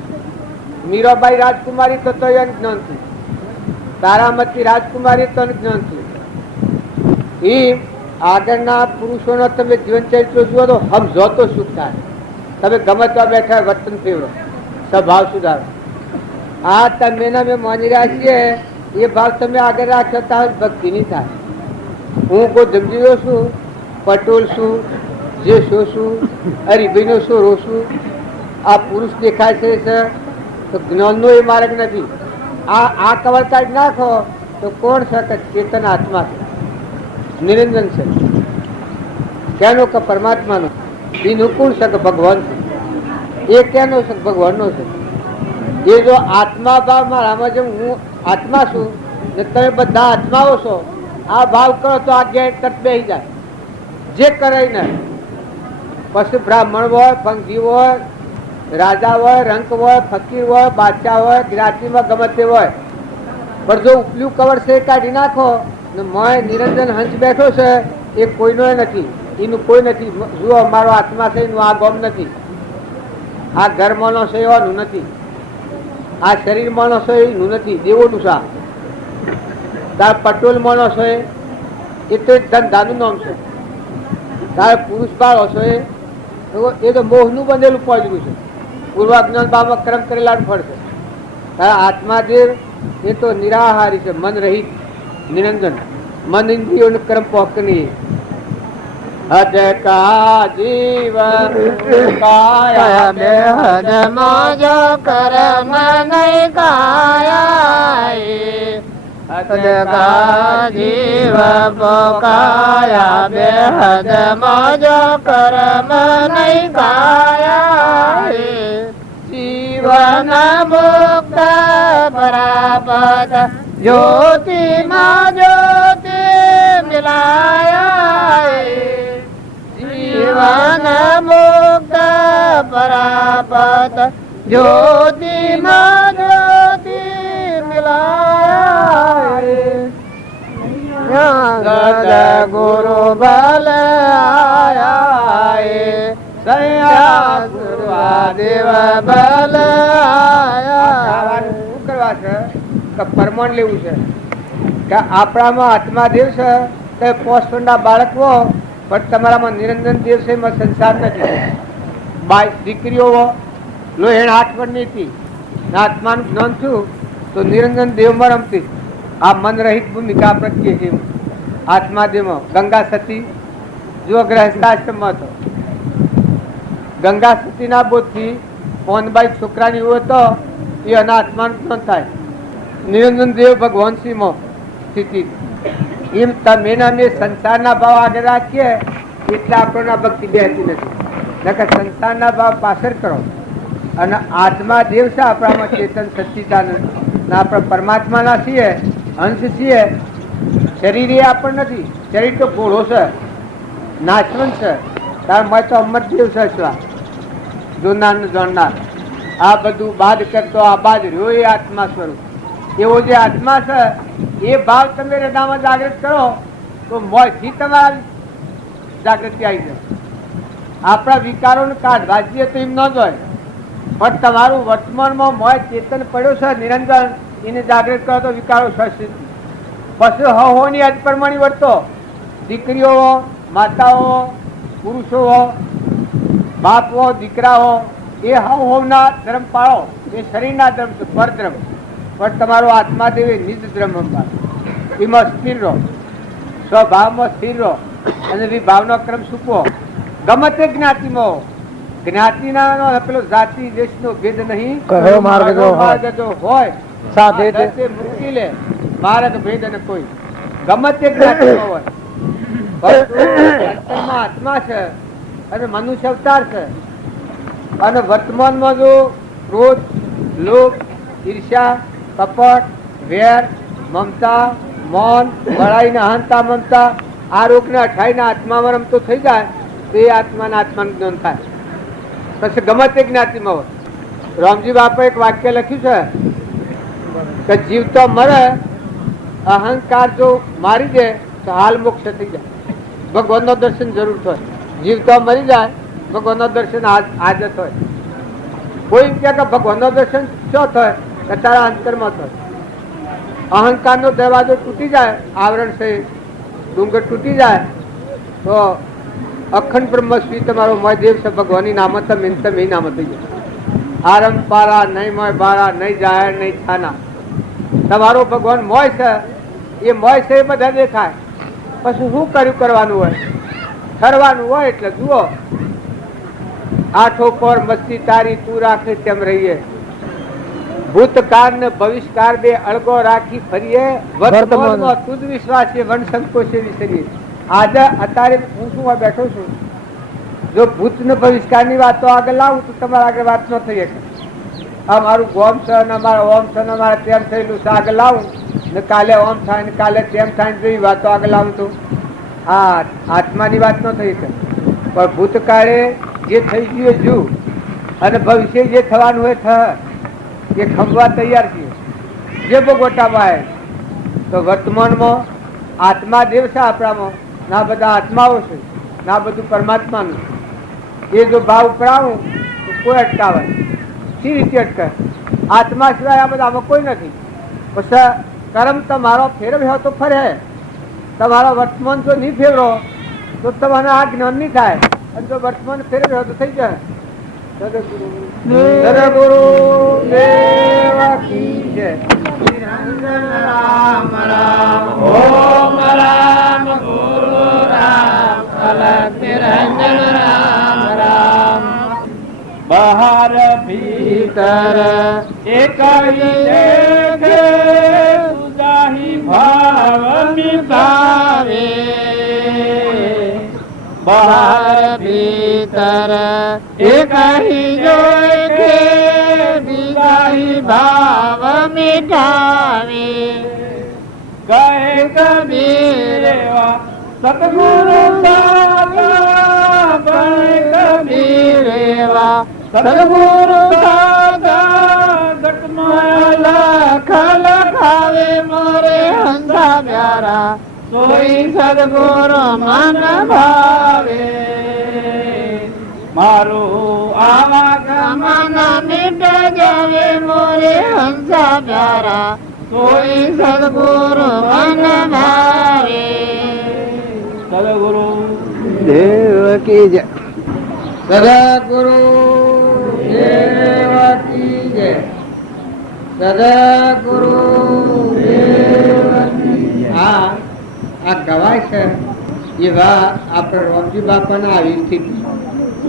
મીરાબાઈ રાજકુમારી તો એ અનજ્ઞાન છું. તારામતી રાજકુમારી તો અનજ્ઞાન છું. એ આગળના પુરુષોનો તમે જીવન ચરિત્ર જુઓ તો સમજો તો સુખ થાય. તમે ગમે ત્યાં બેઠા વર્તન ફેરવો, સ્વભાવ સુધારો. આ તમે મેં માની રહ્યા છીએ એ ભાવ તમે આગળ રાખશો તો ભક્તિ નહીં થાય. હું કોઈ ધમજીઓ છું, પટોલ છું, જે શો છું, હરિભાઈનો શોરો છું. આ પુરુષ દેખાય છે તો જ્ઞાનનો એ માર્ગ નથી. આ કવર કાઢ નાખો તો કોણ છે કે ચેતન આત્મા છે, નિરંજન છે. કેનો કે પરમાત્માનો. એનું કોણ છે કે ભગવાન છે. એ કેનો છે? ભગવાનનો છે. એ જો આત્મા ભાવ મારામાં જેમ હું આત્મા છું ને તમે બધા આત્માઓ છો, આ ભાવ કરો તો આ ગેટ કટ બેસી જાય. જે કરે ને પછી બ્રાહ્મણ હોય, પંખી હોય, રાજા હોય, રંક હોય, ફકીર હોય, બાદશાહ હોય, જ્ઞાતિમાં ગમે તે હોય, પણ જો ઉપલું કવર છે કાઢી નાખો ને મોય નિરંજન હંસ બેઠો છે એ કોઈનો નથી, એનું કોઈ નથી. જુઓ મારો આત્મા છે એનું આ ગોમ નથી, આ ઘર માનો છે એવાનું નથી, આ શરીર માનો છે એનું નથી, દેવોનું છે. તાર પટોલ માનો છે એ તો એક ધંધાનું નામ છે. તારે પુરુષ બાળો છો એ તો મોહનું બનેલું પડેલું છે. પૂર્વાજ્ઞાન બાબા કર્મ કરેલા ફળ છે. તારા આત્માદેવ એ તો નિરાહારી છે, મન રહિત, નિરંજન. મન ઇન્દ્રિયોને કર્મ પોક નહીં. હદ કા જીવ કાયા બેહદ માજો કર્મ નહીં કાયા. હદ કા જીવ પોકાયા બેહદ માજો કર્મ નહીં કાયા. જીવન મુક્ત પરાપત જ્યોતિ માં જ્યોતિ મિલાયા. જીવન મુક્ત પરાપત જ્યોતિ માં જ્યોતિ મિલાયા. ગુરુ બલ આયા દેવ બલ આયા. શું કરવા છે કે પરમાણ લેવું છે કે આપણામાં આત્મા દેવ છે તો પોસ્ટ બાળક હો, પણ તમારામાં નિરંજન દેવ છે, એમાં સંસાર નથી. દીકરીઓ લોહેણ 8 વર્ષની હતી, આત્માનું જ્ઞાન છું તો નિરંજન દેવમાં રમતી. આ મન રહિત ભૂમિકા પ્રત્યે છે. આત્માદેમાં ગંગા સતી જો ગ્રહસ્થાશ્રમમાં હતો, ગંગા સતીના બોધથી મોહનબાઈ છોકરાની હોય તો એ અનાત્માન થાય. નિરંજન દેવ ભગવાન સિંહમાં સ્થિતિ એમ તમે અમે સંસારના ભાવ આગળ રાખીએ એટલે આપણને ભક્તિ બેસતી નથી. નકર સંસારના ભાવ પાછળ કરો અને આત્મા દેવ છે આપણામાં ચેતન સચ્ચિદાનંદ આપણે પરમાત્માના છીએ, અંશ છીએ. શરીર એ આપણ નથી, શરીર તો ઘોડો છે, નાશવંત છે. તાર મય તો અમર દેવ છે, સ્વા જોનાર ને જોનાર. આ બધું બાદ કરતો આ બાદ રહ્યો એ આત્મા સ્વરૂપ. એવો જે આત્મા છે એ ભાવ તમે હૃદયમાં જાગૃત કરો તો મોયથી તમારા જાગૃતિ આવી જાય. આપણા વિકારોને કાઢવા જઈએ તો એમ ન જોઈએ, પણ તમારું વર્તમાનમાં મોય ચેતન પડ્યો છે નિરંજન, એને જાગૃત કરો તો વિકારો થશે. પછી હોની અજપરમાણી વર્તો, દીકરીઓ હો, માતાઓ, પુરુષો હો, બાપ હો, દીકરા હો, એ હોના ધર્મ પાળો. એ શરીરના ધર્મ છે, પરધર્મ. પણ તમારો આત્માદેવ એ નિજ ધર્મ અંબાર, એમાં સ્થિર રહો, સ્વભાવમાં સ્થિર રહો અને વિભાવનો ક્રમ સૂકવો. ગમે તે જ્ઞાતિમાં જ્ઞાતિના પેલો જાતિ દેશનો ભેદ નહીં, માર્ગ જો હોય સાથે મૂકી લે. માર્ગ ભેદ ને કોઈ ગમે તે જ્ઞાતિમાં હોય, અંતરમાં આત્મા છે અને મનુષ્ય અવતાર છે. અને વર્તમાનમાં જો ક્રોધ, લોભ, ઈર્ષ્યા, કપટ, વેર, મમતા, મૌન, બળાઈને અહંતા, મમતા આ રોગને અઠાઈને આત્મામાં રમતો થઈ જાય તો એ આત્માના આત્માનું જ્ઞાન થાય. પછી ગમે તે જ્ઞાતિમાં હોય. રામજી બાપા એક વાક્ય લખ્યું છે કે જીવ તો મરે, અહંકાર જો મારી દે તો હાલ મોક્ષ થઈ જાય. ભગવાનનો દર્શન જરૂર થાય. જીવ તો મરી જાય, ભગવાનનો દર્શન હાજર હોય. કોઈ કહે કે ભગવાનનો દર્શન શું થાય કે તારા અંતરમાં થાય. અહંકારનો દરવાજો તૂટી જાય, આવરણ છે ડુંગર તૂટી જાય તો અખંડ બ્રહ્મશ્રી તમારો મય દેવ છે ભગવાનની નામત મિનતમ એ નામ થઈ જાય. આરંભ પારા નહીં મોય બારા નહીં જાહેર નહીં છાના. તમારો ભગવાન મોય છે, એ મોય છે એ બધા દેખાય. પછી શું કર્યું કરવાનું હોય, ઠરવાનું હોય. એટલે જુઓ, આઠો પર મસ્તી તારી તું રાખે તેમ રહીએ, ભૂતકાળ ને ભવિષ્યકાળ બે અળગો રાખી ફરીએ, વર્તમાનમાં તુજ વિશ્વાસ છે વન સંકોચે વિસરીએ. આજે અત્યારે હું શું બેઠો છું, જો ભૂત ને ભવિષ્યકાળ ની વાતો આગળ લાવું તો તમારા આગળ વાત ન થઈ શકે. આ મારું ગોમ છે ને અમારા ઓમ છે ને અમારે તેમ થયેલું છે આગળ લાવું ને કાલે ઓમ થાય ને કાલે તેમ થાય જેવી વાતો આગળ લાવું તો આ આત્માની વાત ન થઈ શકે. પણ ભૂતકાળે જે થઈ ગયું જુ અને ભવિષ્ય જે થવાનું હોય થાય એ ખંભવા તૈયાર છીએ. જે ભોગવટામાં આવે તો વર્તમાનમાં આત્મા દેવ છે આપણામાં, ના બધા આત્માઓ છે, ના બધું પરમાત્માનું. એ જો ભાવ ઉપરાવું તો કોઈ અટકાવે સી રીતે અટકાય? આત્મા સિવાય આ બધા આમાં કોઈ નથી. પછી કર્મ તમારો ફેરવ્યો તો ફરે, તમારો વર્તમાન જો નહીં ફેરવો તો તમારે આ જ્ઞાન નહીં થાય. અને જો વર્તમાન ફેરવ્યો તો થઈ જાય. સદગુરુ દેવ કી જય. રામ રામ ઓમ રામ ગુરુ રામ અલગ નિરંજન રામ રામ. બહાર ભીતર એક દેખે સુજાહી ભાવ નિભાવે. બહાર ભીતર એક જોખે સુજાહી ભાવ મિટાવે. કહે કબીર સતગુરુ દાદા, કબીર સતગુરુ દાદા, ઘટમાં લખ લખાવે મોરે હંસા પ્યારા, સોઈ સદગુરુ મન ભાવે. મારું આવાગમન મિટ જાવે મોરે હંસા પ્યારા, સોઈ સદગુરુ મન ભાવે. સદગુરુ દેવ કી જય. સદગુરુ દેવ કી જય. સદગુરુ દેવ કહેવાય છે એવા આપણે રોમજી બાપાના આવી સ્થિતિ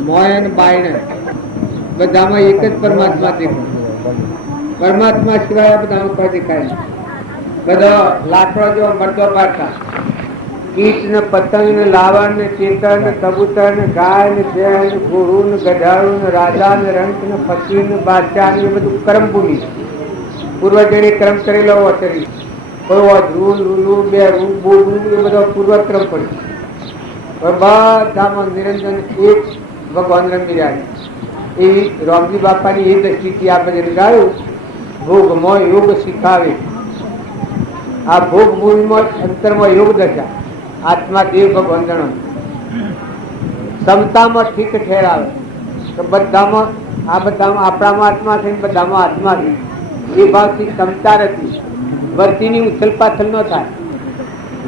મોય અને બાયને બધામાં એક જ પરમાત્મા દેખાય. પરમાત્મા સિવાય બધામાં કોઈ દેખાય નહીં. બધો લાકડો જો મરતો પાડતા કીટ ને પતંગ ને લાવણ ને ચેતર ને કબૂતર ને ગાય ને ભેંસ ને ઘોડું ને ગધાડું ને રાજા ને રંક ને ફકીર ને બાદશાહ ને એ બધું કર્મ ભૂલી પૂર્વજોને કર્મ કરેલો શરીર ધ્રુવ રૂલું બે રૂ બોલું એ બધો પૂર્વક્રમ પડ્યો. બધામાં નિરંજન એક ભગવાન રમી રહ્યા. એવી રોમજી બાપાની એ દ્રષ્ટિથી આપણે ગાયું ભોગમાં યોગ શીખાવે. આ ભોગ ભૂમિમાં અંતરમાં યોગ દશા આત્મા દેવ ભગવાન ગણો સમતામાં ઠીક ઠેરાવે. તો બધામાં આ બધામાં આપણામાં આત્મા છે બધામાં આત્મા છે એ ભાવથી ક્ષમતા નથી. વર્તીની ઉથલ પાથલ ન થાય.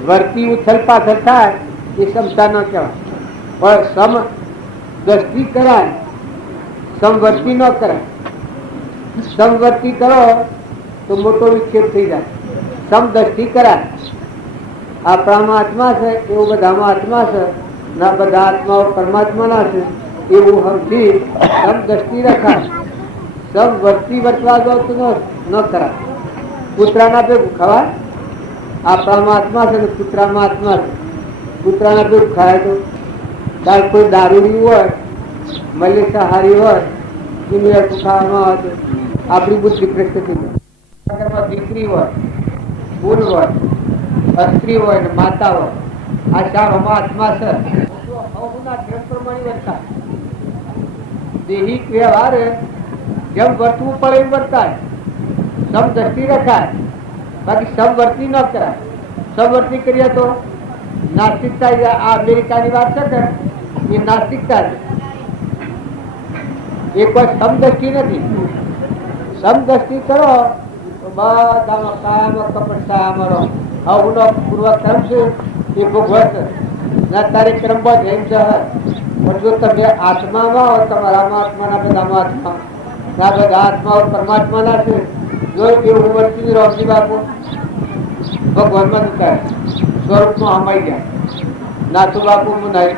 વર્તી ઉથલ પાથલ થાય એ ક્ષમતા ન કહેવાય. પણ સમ દ્રષ્ટિ કરાય સમવર્તી ન કરાય. સમવર્તી કરો તો મોટો વિક્ષેપ થઈ જાય. સમદ્રષ્ટિ કરાય. આપણામાં આત્મા છે એવું બધામાં આત્મા છે ના બધા આત્માઓ પરમાત્માના છે એવું સમજી સમદ્રષ્ટિ રખાય. સમવર્તી વર્તવા દો તો ન કરાય. કૂતરાના ભેગું ખવાય. આપણામાં આત્મા છે ને કૂતરામાં આત્મા છે. કૂતરાના ભેગું ખાય તો કોઈ દારૂડી હોય મલેશાહારી હોય એની ખાવામાં આવે તો આપણી બુદ્ધિ ભ્રષ્ટ થઈ જાય. દીકરી હોય બુલ હોય સ્ત્રી હોય ને માતા હોય આ ચારોમાં આત્મા છે. દેહિક વ્યવહાર જેમ વર્તવું પડે એમ વર્તાય. સમદ્રષ્ટિ રખાય. બાકી સમવર્તી ન કરાય. સમવર્તી કરીએ તો નાસ્તિકતા. આ અમેરિકાની વાત છે કે એ નાસ્તિકતા છે. એ કોઈ સમદ્રષ્ટિ નથી. સમદ્રષ્ટિ કરો તો બધામાં કાયામાં કપટ કાયામાં રહો. હવનો પૂર્વ ક્રમ છે એ ભોગવત ના તારે ક્રમ એમ છે. પણ જો તમે આત્મામાં હો તમારામાં આત્માના બધામાં આત્મા ના બધા આત્માઓ પરમાત્માના છે. જો એવું વર્તી રોમજી બાપુ ભગવાનમાં જતા સ્વરૂપમાં હમાઈ ગયા. નાથુ બાપુ મુનાઈ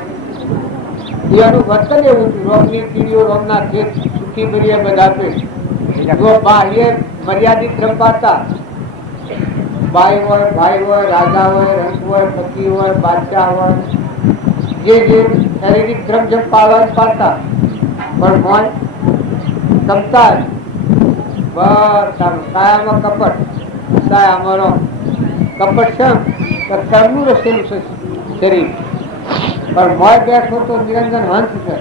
એનું વર્તન એવું હતું. રોમની કીડીઓ રોમના ખેત સુખી ભરીએ બધા જો બાહ્ય મર્યાદિત રમતા બાઈ હોય ભાઈ હોય રાજા હોય રંગ હોય પતિ હોય બાદશાહ હોય જે શારીરિક ધર્મ જેમ પાળવા પાડતા પણ મોય ક્ષમતા કાયામાં કપટ કાયામાં કપટ છે કર્મનું રસેલું શરીર. પણ મોય બેઠો તો નિરંજન હંસ છે.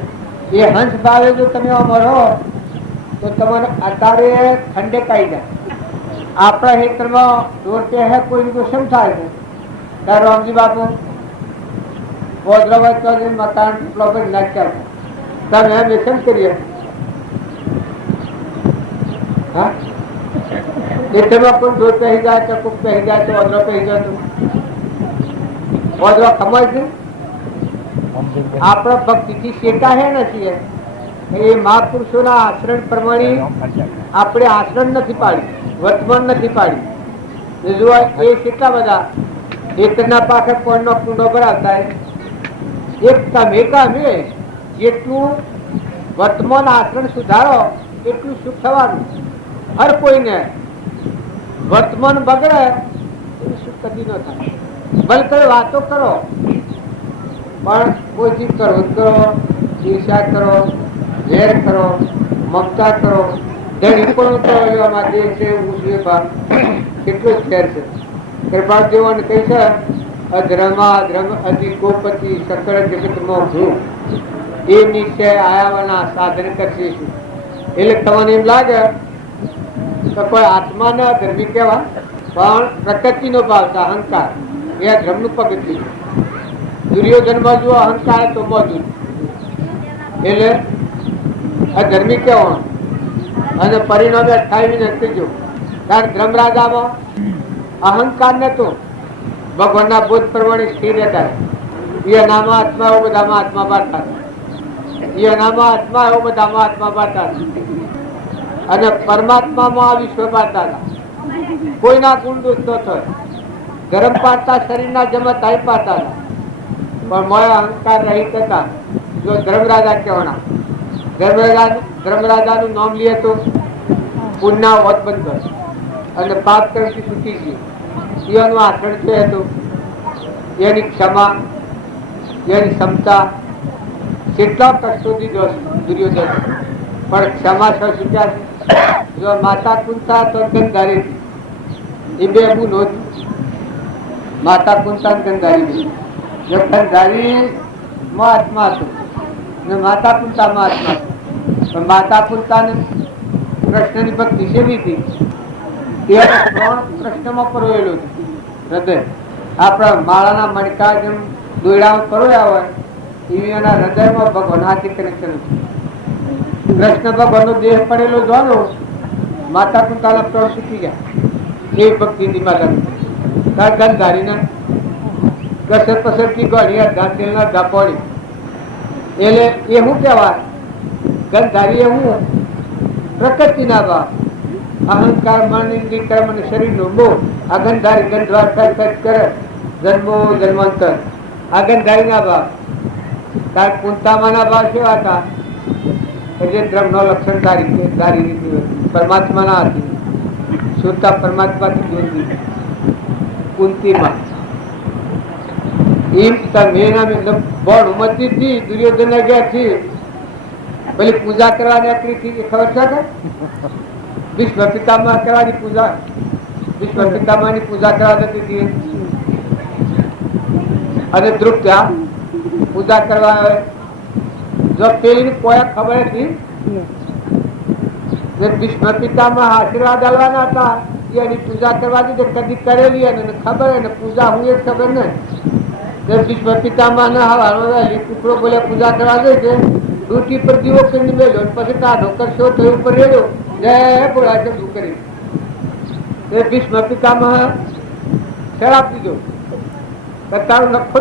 એ હંસ ભાવે જો તમે રહો તો તમારે અત્યારે ઠંડે કાઈ જાય. આપણા હેતરમાં દોર કે હે કોઈ તો શમ થાય છે ત્યારે રામજી બાપુ બોધરાબાદ તો મકાન નાખ્યા તમે એમ એ શમ કરીએ. હા એમાં કોઈ દોર પહેરી જાય તો કોક પહેરી જાય તો ઓદરો પહેરી જાય તો ઓદરો ખમાય છે. આપણા ભક્તિથી શેકા હે નથી. એ મહાપુરુષોના આચરણ પ્રમાણે આપણે આચરણ નથી પાડ્યું. વર્તમાન નથી પાડ્યું. એ કેટલા બધા એકના પાછળ કોઈનો કુંડો ભરાવતા એક કામે જેટલું વર્તમાન આચરણ સુધારો એટલું સુખ થવાનું. હર કોઈને વર્તમાન બગડે એ સુખ કદી ન થાય. ભલે વાતો કરો પણ કોઈથી કરો ઈર્ષા કરો ઝેર કરો મમતા કરો ધણી પણ એવામાં જે છે કેટલો જ ફેર છે. કૃપા દેવાને કહી છે અધર્મા ધર્મ અધિકોપતિ સકળ જગતમાં ભૂ એ નિશ્ચય આયાવાના સાધન કરશે. એટલે તમને એમ લાગે તો કોઈ આત્માને ધર્મી કહેવા પણ પ્રકૃતિનો ભાવ છે અહંકાર એ ધર્મનું પગથિયું છે. દુર્યોધનમાં જો અહંકાર તો મોજુદ એટલે અધર્મી કહેવાનું અને પરિણામે 28 ત્રીજો કારણ ધર્મરાજામાં અહંકાર નતો. ભગવાનના બોધ પ્રમાણે સ્થિર હતા. એ નામા આત્મા એવો બધામાં આત્મા બાંધતા હતા. એ નામા આત્મા એવો બધામાં આત્મા બાંધતા હતા. અને પરમાત્મામાં આ વિશ્વ બાંધતા હતા. કોઈના ગુણ દોષ ન થાય. ગરમ પાડતા શરીરના જમા તાઈ પાડતા હતા, પણ મોય અહંકાર રહિત હતા. જો ધર્મરાજા કહેવાના, ધર્મરાજાનું નામ લે તો પુણ્ય વધ બંધ અને પાપ કરતી છૂટી ગઈ. એનું આચરણ શું હતું? એની ક્ષમા, એની ક્ષમતા. કેટલા કષ્ટોથી દુર્યોધન પણ ક્ષમા શીખ્યા છે. જો માતા કુંતા તો ગંધારી એ બે એવું નહોતું. માતા કુંતા ગંધારી, જો ગંધારી મહાત્મા હતું ને માતા કુંતા મહાત્મા હતું. પણ માતા કુંતાને કૃષ્ણની ભક્તિ સેવી હતી. કૃષ્ણમાં પરોયેલો હૃદય. આપણા માળાના મણકા જેમ દોયડામાં પરોયા હોય એવી એના હૃદયમાં ભગવાન હાથી કનેક્શન હતું. કૃષ્ણ ભગવાનનો દેહ પડેલો જોવાનો માતા કુંતાના પ્રાણ સુખી ગયા. એ ભક્તિ હતી માતા ગંધારીના કસર પસરથી ગળી તેલના ધાપોડી. એટલે એ શું કહેવાય? ગંધારી એ હું પ્રકૃતિના ભાવ, અહંકાર, મન, ઇન્દ્રિય, કર્મ અને શરીરનો મોહ. આ ગંધારી ગંધવાર કરે જન્મો જન્માંતર. આ ગંધારીના ભાવ. તાર કુંતામાના ભાવ કેવા હતા? જે ધર્મનો લક્ષણ ધારી લીધી પરમાત્માના હતી. શુદ્ધતા પરમાત્માથી જોઈ કુંતીમાં દુર્યોધન ગયા છે. પેલી પૂજા કરવાની આકરી ખબર છે કે વિશ્વ પિતામહ કરવાની પૂજા, વિશ્વ પિતામહ ની પૂજા કરવા જતી અને ધ્રુવ ત્યાં પૂજા કરવા આવે. જો પેલી કોઈ ખબર હતી વિશ્વ પિતામહ આશીર્વાદ આલવાના હતા, એની પૂજા કરવાની કદી કરેલી અને ખબર ને પૂજા હું એ ખબર ને. વિશ્વ પિતામહ ના ટુકડો બોલે પૂજા કરવા જાય છે. ડ્યુટી પર દીવો કરીને મેળ્યો પછી ટાઢો કરશો તો ઉપર રેડ્યો. જય બોલા છે શું કરી ભીષ્મ પિતામહ શરાબ દીધો તારું નફો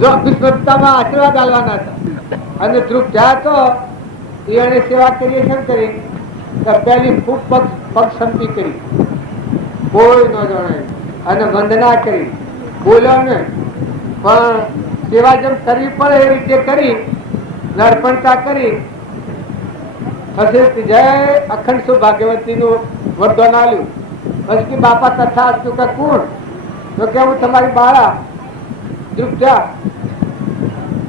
જો ભીષ્મ પિતામહ આશીર્વાદ આલવાના હતા અને ધ્રુવ જ્યાં તો એને સેવા કરીએ છે કરી પહેલી ખૂબ પગ સંપી કરી, કોઈ ન જણાય અને વંદના કરી, બોલ્યો ને પણ સેવા જેમ કરવી પડે એ રીતે કરી, નરપણતા કરી. જય અખંડ સૌભાગ્યવતી નું વરદાન આલ્યું. પછી બાપા તથા તું કે કોણ? તો કે હું તમારી બાળા દ્રુપજા.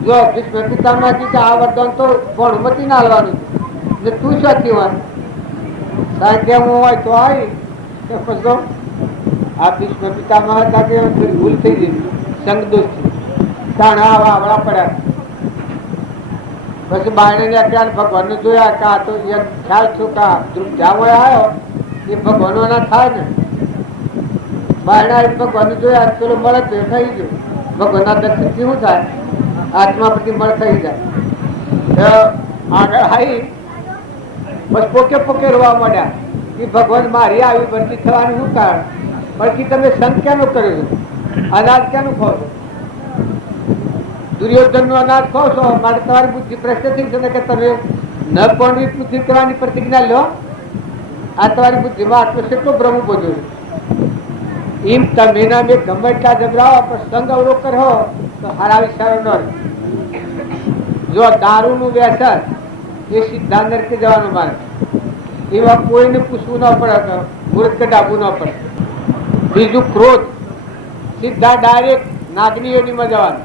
જો ભીષ્મ પિતામહ આ વરદાન તો ભણમતી ના આલવાનું ને તું શોથી હોય સાહેબ કેમ હોય તો આવી પછી આ ભીષ્મ પિતામહ હતા કે ભૂલ થઈ ગઈ સંગ દોષ તાણા વાવડા પડ્યા. પછી બાયણે અત્યારે ભગવાન ને જોયા કે આ તો ખ્યાલ છું કે ધ્રુવ જ્યાં આવ્યો એ ભગવાનો ના થાય ને. બાયણા ભગવાન જોયા પેલો મળે તો થઈ ગયું. ભગવાન ના દર્શન થી શું થાય? આત્મા પ્રતિ મળ થઈ જાય. આગળ આવી બસ પોકે પોકે રોવા માંડ્યા કે ભગવાન મારી આવી બનતી થવાનું શું કારણ? પછી તમે સંત ક્યાંનો કર્યો છો? અનાજ ક્યાંનું ખાવ છો? દુર્યોધન નું અનાજ ખાવ છો માટે તમારી બુદ્ધિ પ્રશ્ન થઈ છે કે તમે ન પણ પૃથ્વી કરવાની પ્રતિજ્ઞા લો. આ તમારી બુદ્ધિમાં આત્મ કેટલો ભ્રમ ઉભો થયો. એમ તમે ના મેં ગમે એટલા જબરાવો પણ સંગ અવરો કરો તો હારા વિચારો ન. જો દારૂ નું વ્યસન એ સીધા નરકે જવાનું મારે એવા કોઈને પૂછવું ન પડે, મૂર્ખ ડાબવું ન પડે. બીજું ક્રોધ સીધા ડાયરેક્ટ નાગની એનીમાં જવાનું.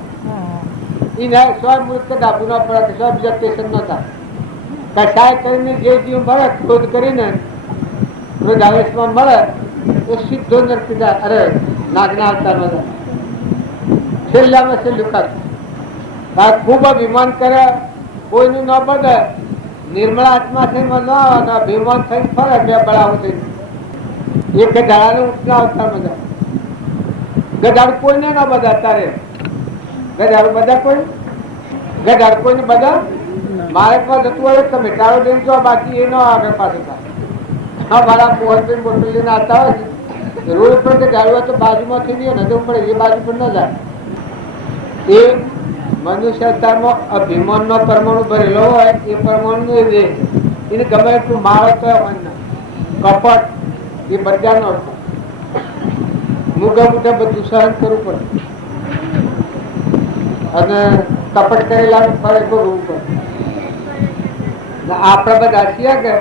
એ સ્વ મૂર્ખ ડાબવું ન પડે, સ્વ બીજા સ્ટેશન ન થાય. કસાય કરીને જે જીવ મળે ક્રોધ કરીને ક્રોધ આવેશમાં મળે એ સીધો નરકે જાય. અરે નાગના અવતારમાં જાય. છેલ્લામાં છેલ્લું ખાતું ખૂબ અભિમાન કરે કોઈનું ન બદલે. નિર્મળ આત્મા થઈ ન આવે અભિમાન થઈને ફરે બે બળાવું થઈ એક ગધાડાનું અવતારમાં જાય. ગધાડું કોઈને ન બધા તારે ગધાડું બધા કોઈ ગધાડું કોઈને બધા મારે પર જતું હોય તમે ટાળો દઈને જો બાકી એ ન આગળ પાછળ થાય. હા મારા મોહનભાઈ બોટલ લઈને આવતા હોય રોડ પર ગધાડું હોય તો બાજુમાં થઈ ગયો નજર પડે એ બાજુ પર ન જાય. એ મનુષ્ય અવતારમાં અભિમાન નો પરમાણુ ભરેલો હોય એ પરમાણુ એને ગમે એટલું માળો તો કપટ એ બધા નો મૂગા મૂઠા બધું સહન કરવું પડે અને કપટ કરેલા ફરજ ભોગવવું પડે. આપણા બધા છીએ કે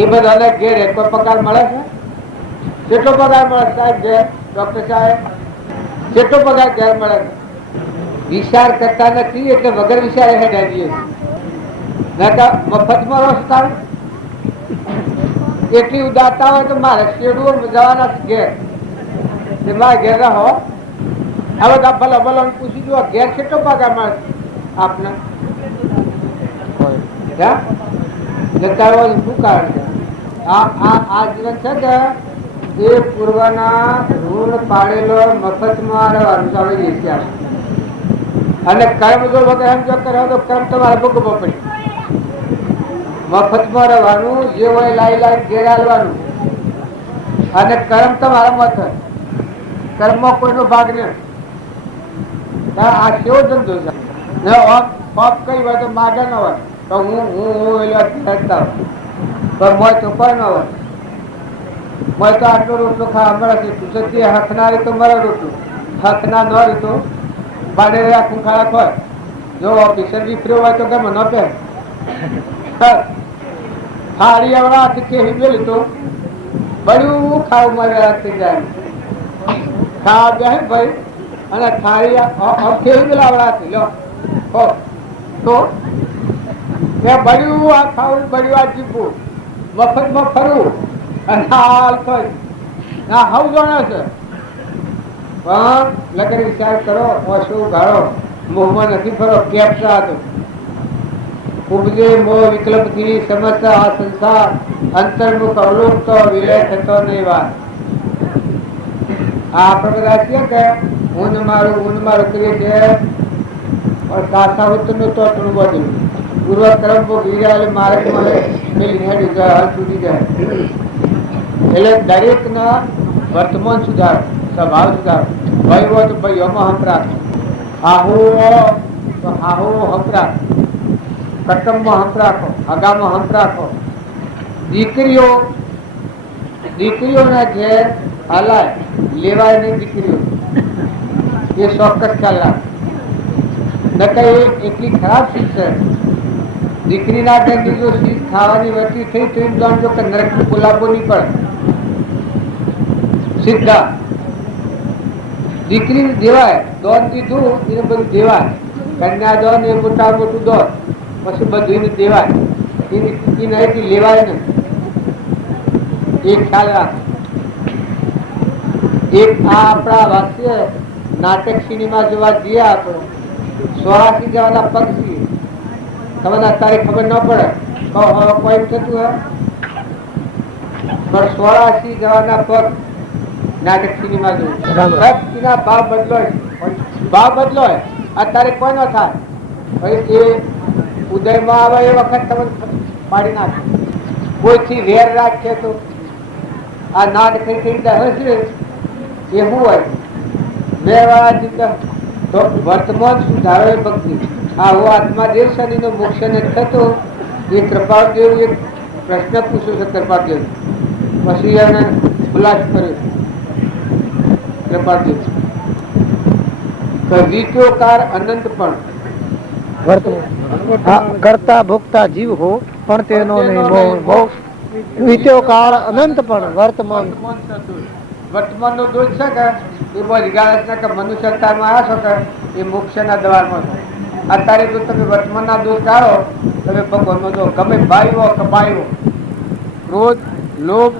એ બધાને ઘેર એક પગાર મળે છે? કેટલો પગાર મળે સાહેબ ઘેર? ડોક્ટર સાહેબ કેટલો પગાર ઘેર મળે છે? વિચાર કરતા નથી એટલે વગર વિચારે હેઠા જઈએ. મફતમાં રસ્તા એટલી ઉદારતા હોય તો મારે શેડું જવાના ઘેર મારે ઘેર રહો. હવે તો ભલે ભલે પૂછી જુઓ ઘેર કેટલો પગાર મળે આપને? જતા હોય શું કારણ છે? આ જીવન છે કે એ પૂર્વના ઋણ પાડેલો મફતમાં રહેવાનું છે. અને કર્મ જો વગર એમ જો કરે તો કર્મ તમારે ભોગવવો પડે. મફતમાં રહેવાનું, જે હોય લાઈ લાઈ ઘેર હાલવાનું. અને કર્મ તમારા મત કર્મમાં કોઈનો ભાગ નહીં. આ કેવો ધંધો છે? કઈ હોય તો માગે ન હોય તો હું હોય તો કોઈ ન હોય. મેં તો આટલો રોટલો ખાવા મળે છે. સત્ય હકનારી તો મળે રોટલો, હકના ન તો બાને રાખું ખરાબ હોય. જો ઓફિસર વિફર્યો હોય તો ગમે ન પહેર થાળી આવડા કેવી ગયેલી તો બધું ખાવું મારે થઈ જાય. ખાવા બે ભાઈ અને થાળી કેવી ગયેલા આવડા લો તો મેં બળ્યું આ ખાવું, બળ્યું આ જીવવું, મફતમાં ફરવું અને હાલ ફરી ના હવ જાણે છે. પણ લગન વિચાર કરો, ઓછું ગાળો, મોહમાં નથી ફરો. કેપ્સા હતો ઉપજે મોહ વિકલ્પથી સમસ્ત આ સંસાર અંતર્મુખ અવલોકતો વિલય થતો નહીં. વાત આ આપણે બધા છીએ કે હું મારું કરીએ છીએ. કાસા ઉત્તરનું તોટનું બધું પૂર્વ કર્મ ગીરાયેલી માર્ગમાં સુધી જાય. એટલે દરેક ના વર્તમાન સુધારો, સ્વભાવ સુધારો. ભાઈ હોય તો ભાઈઓમાં હંપરાશ, આહુ તો આહુ હંપરાશ, કટમમાં હંપ રાખો, હગામાં હંપ રાખો. દીકરીઓના જે હાલાય લેવાય નહીં દીકરીઓ એ ચોક્કસ ખ્યાલ રાખ. નકર એટલી ખરાબ શીખ છે. દીકરીના ઘરની જો શીખ ખાવાની વટી થઈ તો એમ જાણજો કે નરકનું ગુલાબો નહીં પડે. સીધા દીકરી દેવાય, દોન દીધું એને બધું દેવાય. કન્યા દોન એ મોટા મોટું દોન પછી બધું એને દેવાય. એની લેવાય ને એ ખ્યાલ રાખ. એક આ આપણા વાસ્ય નાટક સિનેમા જોવા જઈએ આપણે 84 જવાના પગ છીએ. તમને અત્યારે ખબર ન પડે કોઈ થતું હોય પણ 84 જવાના પગ નાટક સિનેમા જોવું. ભાવ બદલો અત્યારે કોઈ ન થાય. એ ઉદયમાં આવે એ વખત તમે પાડી નાખે. કોઈથી વેર રાખે તો આ નાટ કઈ હશે એ શું હોય? બે વાળા ચિંતા તો વર્તમાન સુધારો એ ભક્તિ. આવો આત્મા દેવ શનિ નો મોક્ષ ને થતો એ કૃપાદેવ એક પ્રશ્ન પૂછ્યો છે. કૃપાદેવ પછી એને ખુલાસ કર્યો. કૃપાદેવ વિત્યોકાર અનંત પણ કરતા ભોગતા જીવ હો પણ તેનો વિત્યોકાર અનંત પણ વર્તમાન વર્તમાન નો દોષ છે કે એ મનુષ્ય અવતારમાં આવ્યા છો કે એ મોક્ષ ના દ્વારમાં છો. અત્યારે જો તમે વર્તમાન ના દોષ કાઢો તમે ભગવાન નો દોષ ગમે ભાઈઓ કપાયો, ક્રોધ, લોભ,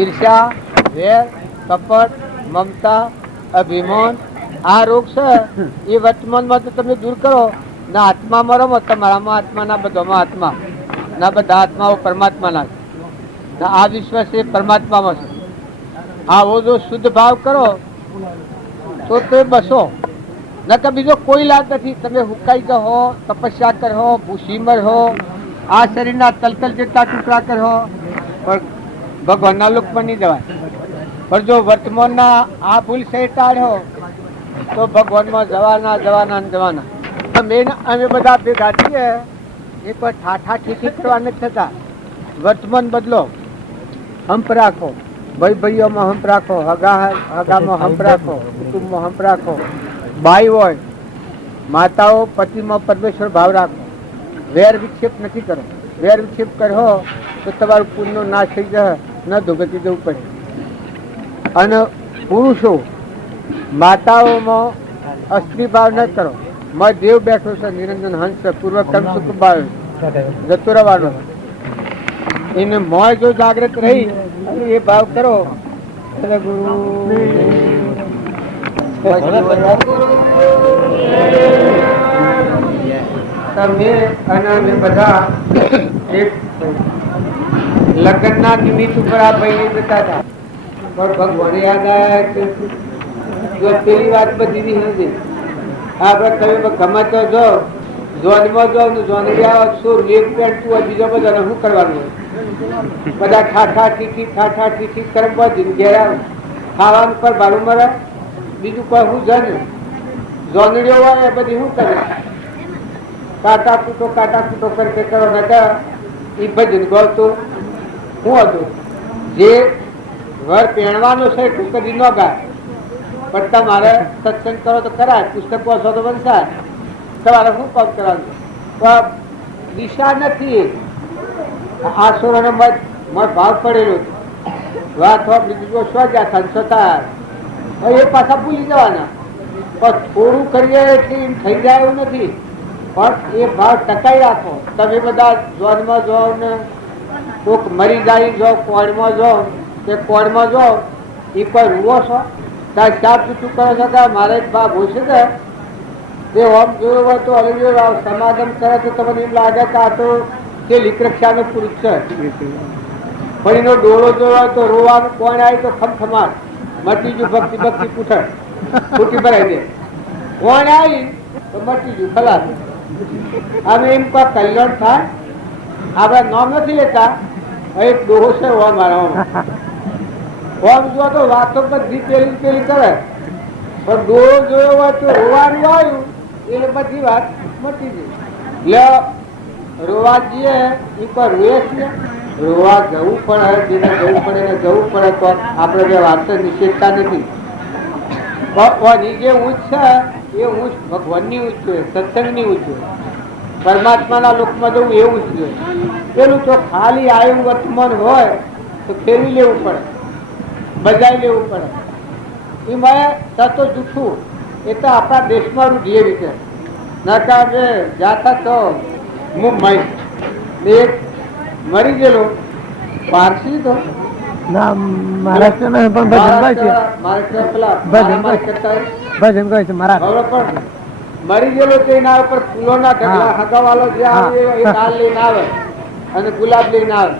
ઈર્ષ્યા, વેર, કપટ, મમતા, અભિમાન આ રોગ છે એ વર્તમાનમાં તો તમે દૂર કરો. ના આત્મામાં રમો, તમારામાં આત્મા ના બધામાં આત્મા ના બધા આત્માઓ પરમાત્મા ના. આ વિશ્વાસ એ પરમાત્મામાં છે. આવો જો શુદ્ધ ભાવ કરો તો તે બસો. નકર બીજો કોઈ લાભ નથી. તમે હુકાઈ કહો, તપસ્યા કરો, ભૂસીમર હો, આ શરીરના તલતલ જેટલા ટુકડા કરો પણ ભગવાનના લોક પર નહીં જવાય. પણ જો વર્તમાનના આ ભૂલ સે ટાળો તો ભગવાનમાં જવાના. અમે બધા ભેગા છીએ એ કોઈ ઠાઠા ઠીઠી કરવા નથી થતા. વર્તમાન બદલો, હંપ રાખો, ભાઈ ભાઈઓમાં હંપ રાખો, હગામાં હંપ રાખો, કુટુંબમાં હંપ રાખો. ભાઈ હોય, માતાઓ પતિમાં પરમેશ્વર ભાવ રાખો. વેર વિક્ષેપ નથી કરો. વેર વિક્ષેપ કરો તો તમારું પુણ્યનો નાશ થઈ જાય, ન ધોગતી જવું પડે. અને પુરુષો માતાઓમાં અસ્ત્રી ભાવ ન કરો. માં દેવ બેઠો છે, નિરંજન હંસ પૂર્વ કર્મ સુખ ભાવ જતો રહેવાનો. એને મોય જો જાગૃત રહી અને એ ભાવ કરો એટલે ગુરુ તમે અને અમે બધા લગ્નના નિમિત્ત ઉપર આ ભાઈ જતા હતા, પણ ભગવાન યાદ આવ્યા કે જો પેલી વાત બધી નથી. આપણે કહ્યું ગમે તો જો જોનમાં જો જોનડી આવો શું લેખ પેટતું હોય બીજો બધાને શું કરવાનું હોય? બધા ઠાઠા ઠીઠી કરમ બધી ઘેરા ખાવાનું પર ભાડું મરે, બીજું કોઈ શું છે ને જોનડીઓ હોય એ બધી શું કરે? કાટા કૂટો કરકે કરો ને એ ભજન ગોતું શું હતું? જે ઘર પહેણવાનો છે એટલું કદી ન ગાય, પણ તમારે સત્સંગ કરો તો કરાય, પુસ્તક વાંચો તો બનશે. તમારે શું કામ કરવાનું? પણ દિશા નથી. આ સોરાનો મત ભાવ પડેલો વાત હોય બીજું સ્વજાથા સ્વતા એ પાછા ભૂલી જવાના. પણ થોડું કરીએ એટલે એમ થઈ જાય એવું નથી, પણ એ ભાવ ટકાઈ રાખો. તમે બધા જોનમાં જાઓ ને કોઈક મરી જાય જાઓ, કોણમાં જાઓ કે કોણમાં જાઓ એ કોઈ રૂવો છો ત્યાં સાપ ચૂચું કરો છો કે મારે એક બાપ હોય છે કે તે ઓમ જોયો હોય તો અલગ સમાગમ કરે તો તમને એમ લાગે કે આ તો તે લીકરક્ષાનો પુરુષ છે. પણ એનો ડોળો જોયો તો રોવાનું કોણ આવી તો ખમખમાટ મટી ગયું, ભક્તિ પૂઠળ ફૂટી ભરાઈ દે. કોણ આવી તો મટી ગયું ખલાસ. અમે એમ કોઈ કલ્યાણ થાય આપડે નામ નથી લેતા. એક ડોહો છે ઓમ મારા ઓમ જો તો વાતો બધી પેલી કરે, પણ ડોહો જોયો હોય તો રોવાનું આવ્યું એટલે બધી વાત મટી ગઈ. એટલે રોવા જઈએ એ પણ રોએ છીએ. રોવા જવું પડે, જેને જવું પડે ને જવું પડે તો આપણે જે વાત નિષેધતા નથી. ભગવાનની જે ઊંચ છે એ ઊંચ ભગવાનની ઊંચ છે, સત્સંગની ઊંચ છે. પરમાત્માના લોકમાં જવું એવું જ છે. પેલું તો ખાલી આયુ વર્તમાન હોય તો ફેરવી લેવું પડે, બજાવી લેવું પડે. એમાં સતો જૂઠું એ તો આપણા દેશમાં રૂઢીએ રીતે નકા જે જાતા તો મુંબઈ એક મરી ગયેલો પારસી તો મહારાષ્ટ્ર પણ ભજન ગાય છે મહારાષ્ટ્ર. મરી ગયેલો તો એના ઉપર ફૂલોના ઢગલા હગાવાલો જે આવે એ દાળ લઈને આવે અને ગુલાબ લઈને આવે.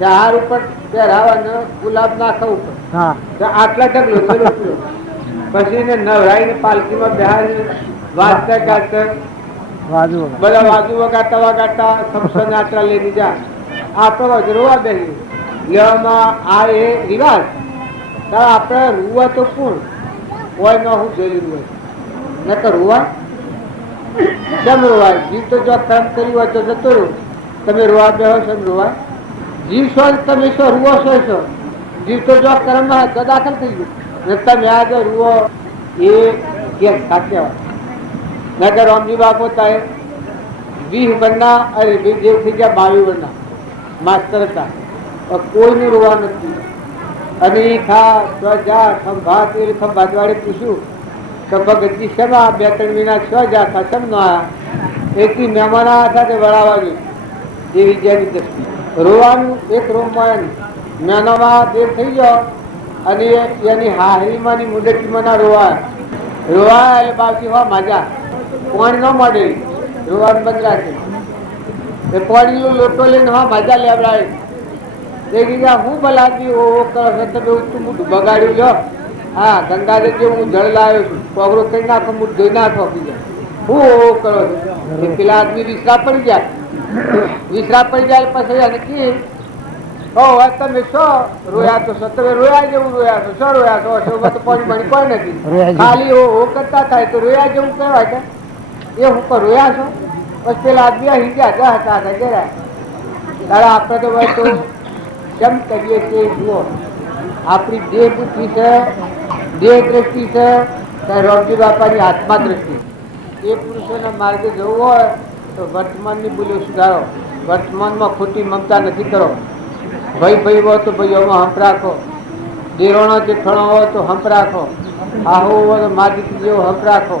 હાર ઉપર પહેરાવે ને ગુલાબ નાખે ઉપર. આટલા ઢગલો પછી એને નવરાઈને પાલકીમાં બેહાડીને વાંચતા ગાતા બધા વાજુ વગાડતા સમસન આટલા લઈને જાય. આપણો રોવા બેસી લેવામાં આ એ રિવાજ. આપણે રૂવા તો કોણ હોય ન હું જોઈ હોય ન તો રૂવા કેમ રોવાય? જીવ તો જો કામ કર્યું હોય તો જતો રહ્યો. તમે રોવા બેહો છો રોવાય? જીવ છો તમે શું રૂવો છો? જીવ તો જો કર્મ તો દાખલ થઈ ગયું. તમે આ જો રૂવો એ કેમ સાચા નગર રામજી બાપુ થાય 20 વર્ષના અરે જે થઈ ગયા 22 વર્ષના માસ્તર હતા, કોઈનું રોવા નથી. અને એ ખંભાત વાળે પૂછ્યું તો ભગતજી શેમાં 2-3 મહિના સ્વજા ખસમ ન આવ્યા એથી મહેમાન હતા તે વળાવવાની એવી જેની દ્રષ્ટિ રોવાનું એક રોમમાં મેનોમાં દેર થઈ ગયો અને એની હાહરીમાંની મુંડટીમાં રોવાય એટલે બાપજી હો મજા કોણ ન મળે રોવાનું બંધ રાખે. પાણીનો લોટો લઈને હા મજા લેવડાવે. હું ભલાથી તમે મોટું બગાડ્યું લો. હા ગંગાજળ જેવું હું જળ લાવ્યો છું, પગડો કરી નાખો હું ધોઈ નાખો બીજા હું કરો છો. પેલા આદમી વિસરા પડી જાય પછી અને કી તમે શો રોયા તો છો? તમે રોયા જેવું રોયા છો? શો રોયા છો? તો પાણી પાણી કોઈ નથી, ખાલી ઓ કરતા થાય તો રોયા જેવું કહેવાય કે એ હું રોયા છો? બસ પેલા આદમી અહીં ગયા હતા દાદા આપણે તો કેમ કરીએ છીએ જુઓ. આપણી દેહ બુદ્ધિ છે, દેહ દ્રષ્ટિ છે કે રોમજી બાપાની આત્મા દ્રષ્ટિ. એ પુરુષોના માર્ગે જવું હોય તો વર્તમાનની ભૂલો સુધારો, વર્તમાનમાં ખોટી મમતા નથી કરો. ભાઈ હોય તો ભાઈઓમાં હંપ રાખો, દેરોણો જેઠાણો હોય તો હંપ રાખો, આહુ હોય તો મા દીકરી જેવો હંપ રાખો,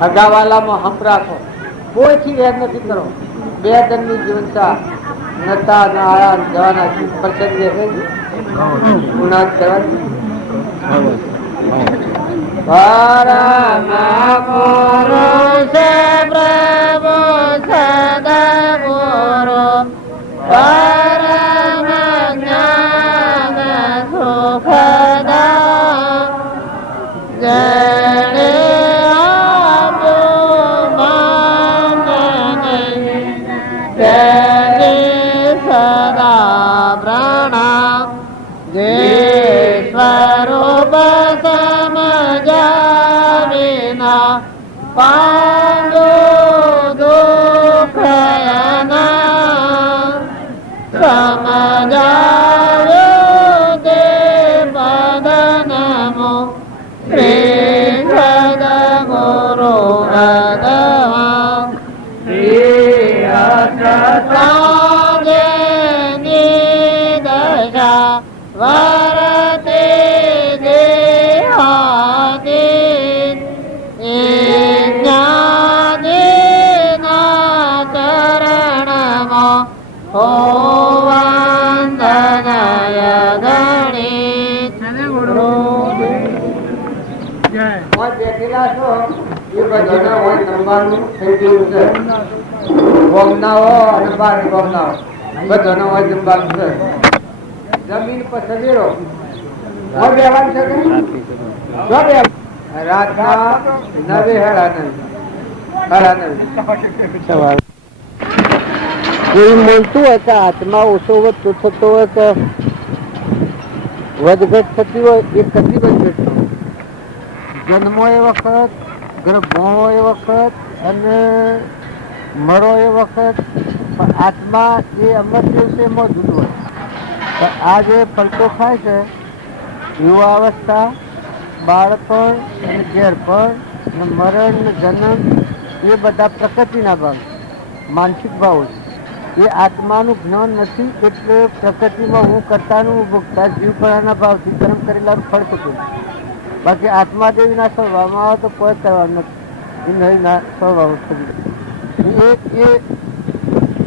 હગાવાલામાં હંપ રાખો, કોઈથી વેર નથી કરો. બે દનનું જીવનતા નતા ન આયા ન જવાના પ્રસંગે ગુના કરવાની. પરમ પુરુષ પ્રભુ સદગુરુ પરમ જ્ઞાન સુખદા જણે આપ્યું મને તેને સદા પ્રણામ. જે સ્વરૂપ સમજાવિના પાંડુ દુઃખયના સમજાવ્યો તે પદનમો શ્રી સદગુરુ ભગવાન શ્રી અસંગે નિદશા વરતે દેહાદે જ્ઞાનીના ચરણમાં હો વંદનય ગણિત. બેઠેલા છો એ બધાના હોય જમવાનું થઈ ગયું છે. ગોમનાઓ અને બાર ગોમનાઓ બધાનો હોય જમવાનું છે. જમીન પર સવેરો બેવાનું છે કે રાતના 9:30 કોઈ મળતું હોય કે આત્મા ઓછો વધતો થતો હોય કે વધઘટ થતી હોય એ કદી વધઘટ જન્મો એ વખત, ગર્ભો એ વખત અને મરો એ વખત, આત્મા એ અમર દિવસે મોજૂદ હોય. આ જે પલટો થાય છે યુવાવસ્થા, બાળપણ અને ઘેરપણ અને મરણ ને જન્મ એ બધા પ્રકૃતિના ભાવ, માનસિક ભાવો છે. એ આત્માનું જ્ઞાન નથી એટલે પ્રકૃતિમાં હું કરતાનું ભોગતા જીવપણાના ભાવથી કર્મ કરેલાનું ફળ થતું. બાકી આત્મા દેવીના સ્વભાવમાં આવે તો કોઈ કરવાનું નથી. એ નહીં ના સ્વભાવ એ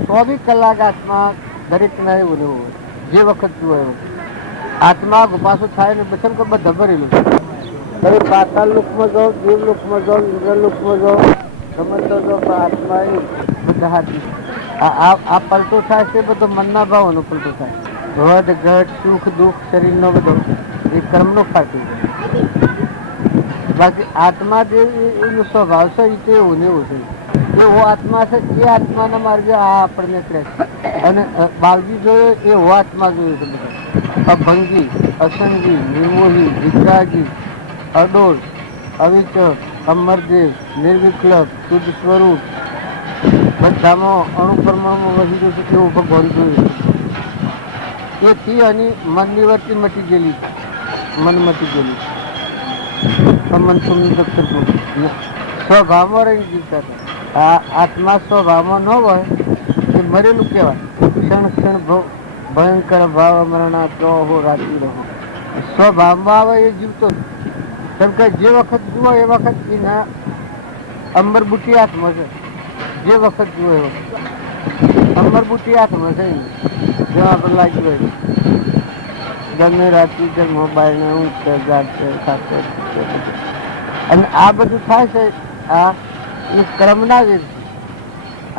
24 કલાક આત્મા દરેકના એવું રહેવું હોય જે વખત જુઓ એવું. આત્મા પાછું થાય ને બચન કે બધા ભરેલું છે. તમે પાતાળ લોકમાં જાઓ, દેવ લોકમાં જાઓ, ઇન્દ્ર લોકમાં જાઓ, સમજો જાઓ, આત્મા એ બધા હાથી. આ પલટો થાય છે બધો મનના ભાવનો પલટો થાય. વધ ઘટ સુખ દુઃખ શરીરનો બધો એ કર્મનો ફાટી જાય. બાકી આત્મા જે એનો સ્વભાવ છે એ તો એવું ને એવું છે. એવો આત્મા છે એ આત્માના માર્ગે આ આપણને કરે છે. અને બાલજી જોયો એવો આત્મા જોયો છે બધા. અભંગી, અસંગી, નિર્મોહી, વિતરાગી, અડોળ, અવિચળ, અમરદેવ, નિર્વિકલ્પ, શુદ્ધ સ્વરૂપ, બધામાં અણુપરમાણુમાં વહી ગયું છે એવું ભગવાન જોયું. એથી અને મનની વચ્ચે મટી ગયેલી, મન મટી ગયેલી. મન સ્વભાવમાં રહી જીવતા હતા. આ આત્મા સ્વભાવમાં ન હોય એ મરેલું કહેવાય. ક્ષણ ક્ષણ ભયંકર ભાવ મરણા તો હો રાતી રહો. સ્વભાવમાં આવે એ જીવતો. કેમ કે જે વખત જુઓ એ વખત એના અંબરબુટી હાથમાં છે. જે વખત જુઓ એ વખત અંબરબુટી હાથમાં છે. જેમ આપણે લાગ્યું હોય ગમે રાતી જેમ મોબાઈલ ને ઊંઘ છે, જાત છે, સાથે અને આ બધું થાય છે. આ એ ક્રમના વેદ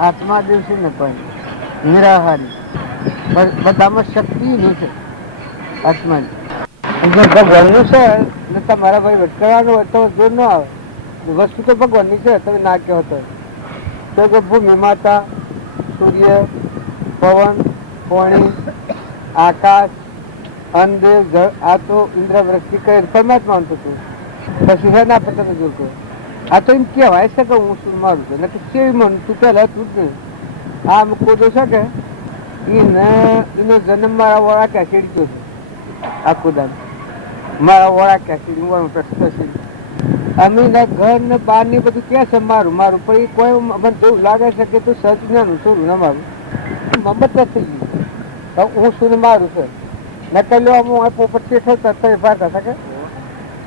આત્મા દિવસે ને પણ નિરાહારી બધામાં શક્તિ નહીં છે આત્માની. ભગવાનનું છે ને તમારા ભાઈ ભટકવાનું હોય તો જોર ન આવે. વસ્તુ તો ભગવાનની છે, તમે ના કહો તો કે ભૂમિ માતા, સૂર્ય, પવન, પાણી, આકાશ, અન્નદેવ, જળ આ તો ઇન્દ્ર વૃષ્ટિ કહે પરમાત્મા હતું. પછી હે ના પતા જોતો આ તો એમ કહેવાય છે કે હું શું મારું છું નથી કેવી મન તું પહેલા તું જ નહીં. આ કોદો છે કે એનો જન્મ મારા વાળા ક્યાં ચેડ્યો છે આ કોદાનો મારા વડા ક્યાંથી હું પ્રશ્ન છે અમે ના ઘર ને બહાર ની બધું ક્યાં છે મારું મારું પણ એ કોઈ મને જેવું લાગે છે કે તું સચ નાનું છોડું ના મારું મમત થઈ ગયું હું શું ને મારું છે નકલ લો હું પોપટ શેઠ હતા ભારતા હતા કે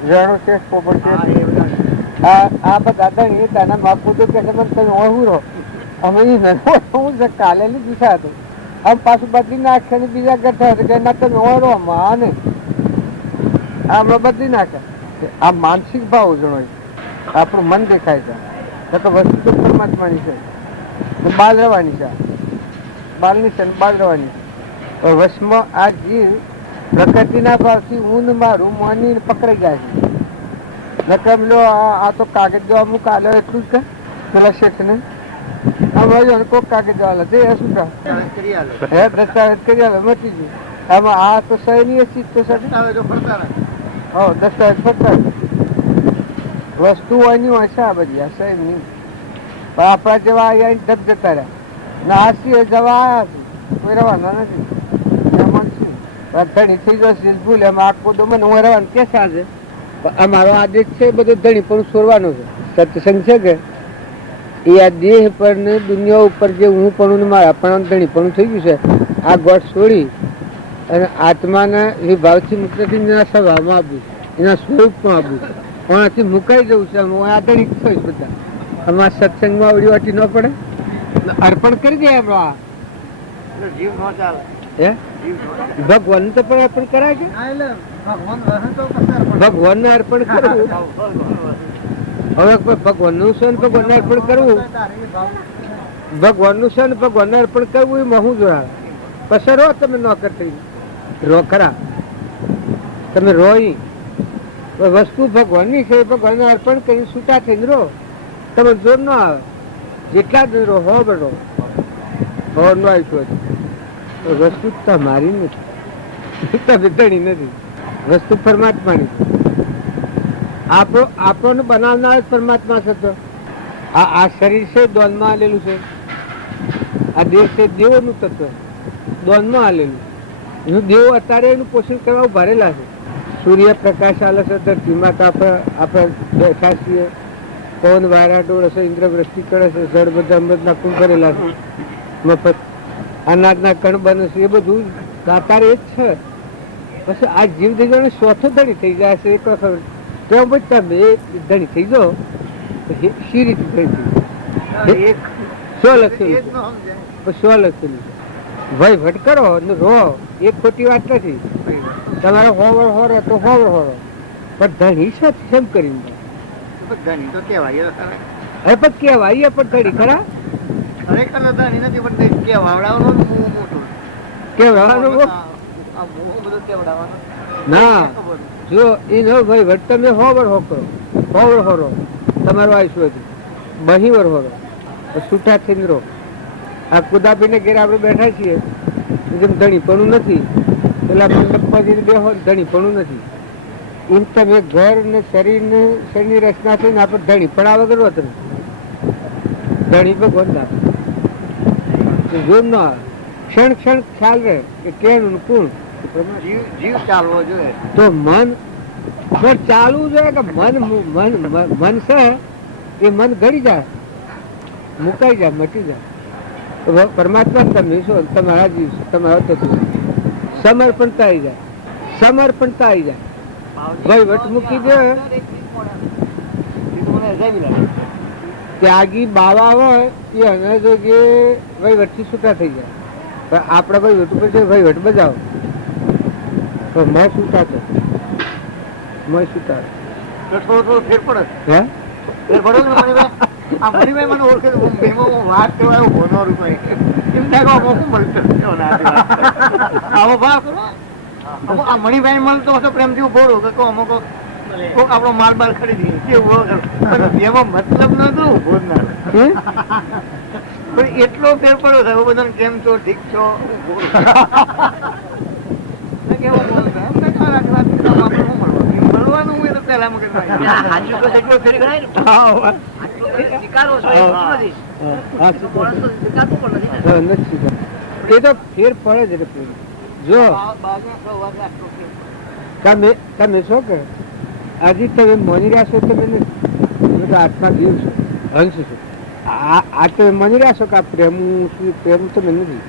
રેણુ શેઠ પોપટ શેઠ આ બધા દણી તાના માપું તો કે મને તમે હું રહો અમે હું છે કાલે ની દિશા હતું આમ પાછું બદલી નાખે ને બીજા ગઠા કે ના તમે ઓળો આમાં ને આમાં બદલી નાખે આ માનસિક ભાવ જણો આપણું મન દેખાય છે તો વસ્તુ તો પરમાત્માની છે બાલ રહેવાની છે બાલની છે બાલ રહેવાની છે વશમાં આ જીવ પ્રકૃતિના ભાવથી ઊન મારું મોની પકડાઈ જાય છે નકમ લો આ તો કાગળ જો અમુક આલો એટલું જ કે પેલા શેઠ ને આમ કોક કાગળ જવા તે શું કહે દસ્તાવેજ કરી આલે મટી ગયું આમાં આ તો સહી નહીં ચીજ તો દસ્તાવેજ ફરતા વસ્તુ હોય ની હોય છે આ બધી આ સહી નહીં પણ આપણા જેવા અહીંયા ધબ જતા રહ્યા ના હાસી જવા આવ્યા કોઈ રવાના નથી ધણી થઈ જશે ભૂલ એમાં આખો તો મને હું રહેવાનું કે સાંજે અમારો આદેશ છે બધો ધણી પણ છોડવાનો છે સત્સંગ છે કે એ આ દેહ પર ને દુનિયા ઉપર જે હું પણ મારા પણ ધણી પણ થઈ ગયું છે આ ગોઠ છોડી અને આત્માના વિભાવથી મુક્ત થઈ એના સ્વભાવમાં આપવું એના સ્વરૂપમાં આપવું એનાથી મુકાઈ જવું છે હું આ ધણી થઈશ બધા અમારા સત્સંગમાં આવડી વાટી ન પડે અર્પણ કરી દે એમ આ જીવ ન ચાલે હે ભગવાન તો પણ અર્પણ કરાય છે ભગવાન ને અર્પણ કરવું હવે ભગવાન નું છે ભગવાન ને અર્પણ કરવું ભગવાન નું છે ભગવાન ને અર્પણ કરવું એ મહુ જોડાવે પછી રો તમે નોકર થઈ રો ખરા તમે રો વસ્તુ ભગવાન ની છે ભગવાન ને અર્પણ કરી છૂટા થઈને રો તમે જોર ન આવે જેટલા જ રો હો બરો હો નો આવ્યું વસ્તુ તમારી નથી તમે ધણી નથી વસ્તુ પરમાત્માની આપણને બનાવનાર પરમાત્મા છે તો આ શરીર છે દોનમાં આલેલું છે આ દેહ છે દેવોનું તત્વ દોનમાં આલેલું એનું દેવ અત્યારે એનું પોષણ કરવા ભરેલા છે સૂર્ય પ્રકાશ આલે છે ધરતીમાં આપણે બેઠા છીએ પવન વારા ડોળે છે ઇન્દ્ર વૃષ્ટિ કરે છે જળ બધા અમૃતના કુંભ ભરેલા છે મફત અનાજના કણ બને છે એ બધું દાતાર એ જ છે પછી આ જીવ દેજો ચોથો ધણી થઈ જાય છે એક વખત તો બધા બે ધણી થઈ જાઓ શી રીતે ધણી થઈ સો લખેલું સો લખેલું વહીવટ કરો ને રો એક ખોટી વાત નથી તમારે હોવર હોરો તો હોવર હોરો પણ ધણી સાથે કેમ કરીને ધણી તો કેવાય હવે પણ કેવાય પણ ધણી ખરા ના જો એ ન ભાઈ તમે હોવર હોકરો હોવર હોરો તમારો આવીશું હતું બહીવર હોરો છૂટા થઈને રહો આ કુદાપીને ઘેર આપણે બેઠા છીએ જેમ ધણી પણ નથી પેલા મંડપમાં બે હોય ધણી પણ નથી એમ તમે ઘર ને શરીર ને શરીરની રચના થઈને આપણે ધણી પણ આ વગર હોત ધણી ભગવાન ના જોર ન આવે ક્ષણ ક્ષણ ખ્યાલ રહે કે કેનું કોણ જીવ ચાલવો જોઈએ તો મન પણ ચાલવું જોઈએ કે મન છે એ મન ઘડી જાય મુકાઈ જાય મટી જાય પરમાત્મા તમે છો તમારા જીવ તમારા તત્વ સમર્પણતા આવી જાય સમર્પણતા આવી જાય વહીવટ મૂકી દે ત્યાગી બાવા હોય એ અને જો જે વહીવટથી છૂટા થઈ જાય પણ આપણા વહીવટ ઉપર છે વહીવટ બજાવો તો મેં છૂટા છો મેં છૂટા થોડો ફેર પડે હે ફેર પડે આ મણીભાઈ મને ઓળખે વાત કહેવાય ભોનો રૂપિયા એમ થાય આવો ભાવ કરો આ મણીભાઈ મળતો હશે પ્રેમથી ઉભો રહો કે અમુક કોક આપણો માલ બાલ ખરીદી કેવું એમાં મતલબ નતો ઉભો ના પણ એટલો ફેર પડ્યો થાય બધાને કેમ છો ઠીક છો મળવાનું હોય તો પેલા મગજ એ તો ફેર પડે જ જો તમે શું કહે હજી તમે માની રહ્યા છો તમે તો આત્મા જીવ છો હંસ છો આ તમે માની રહ્યા છો કે આ પ્રેમ તમે નથી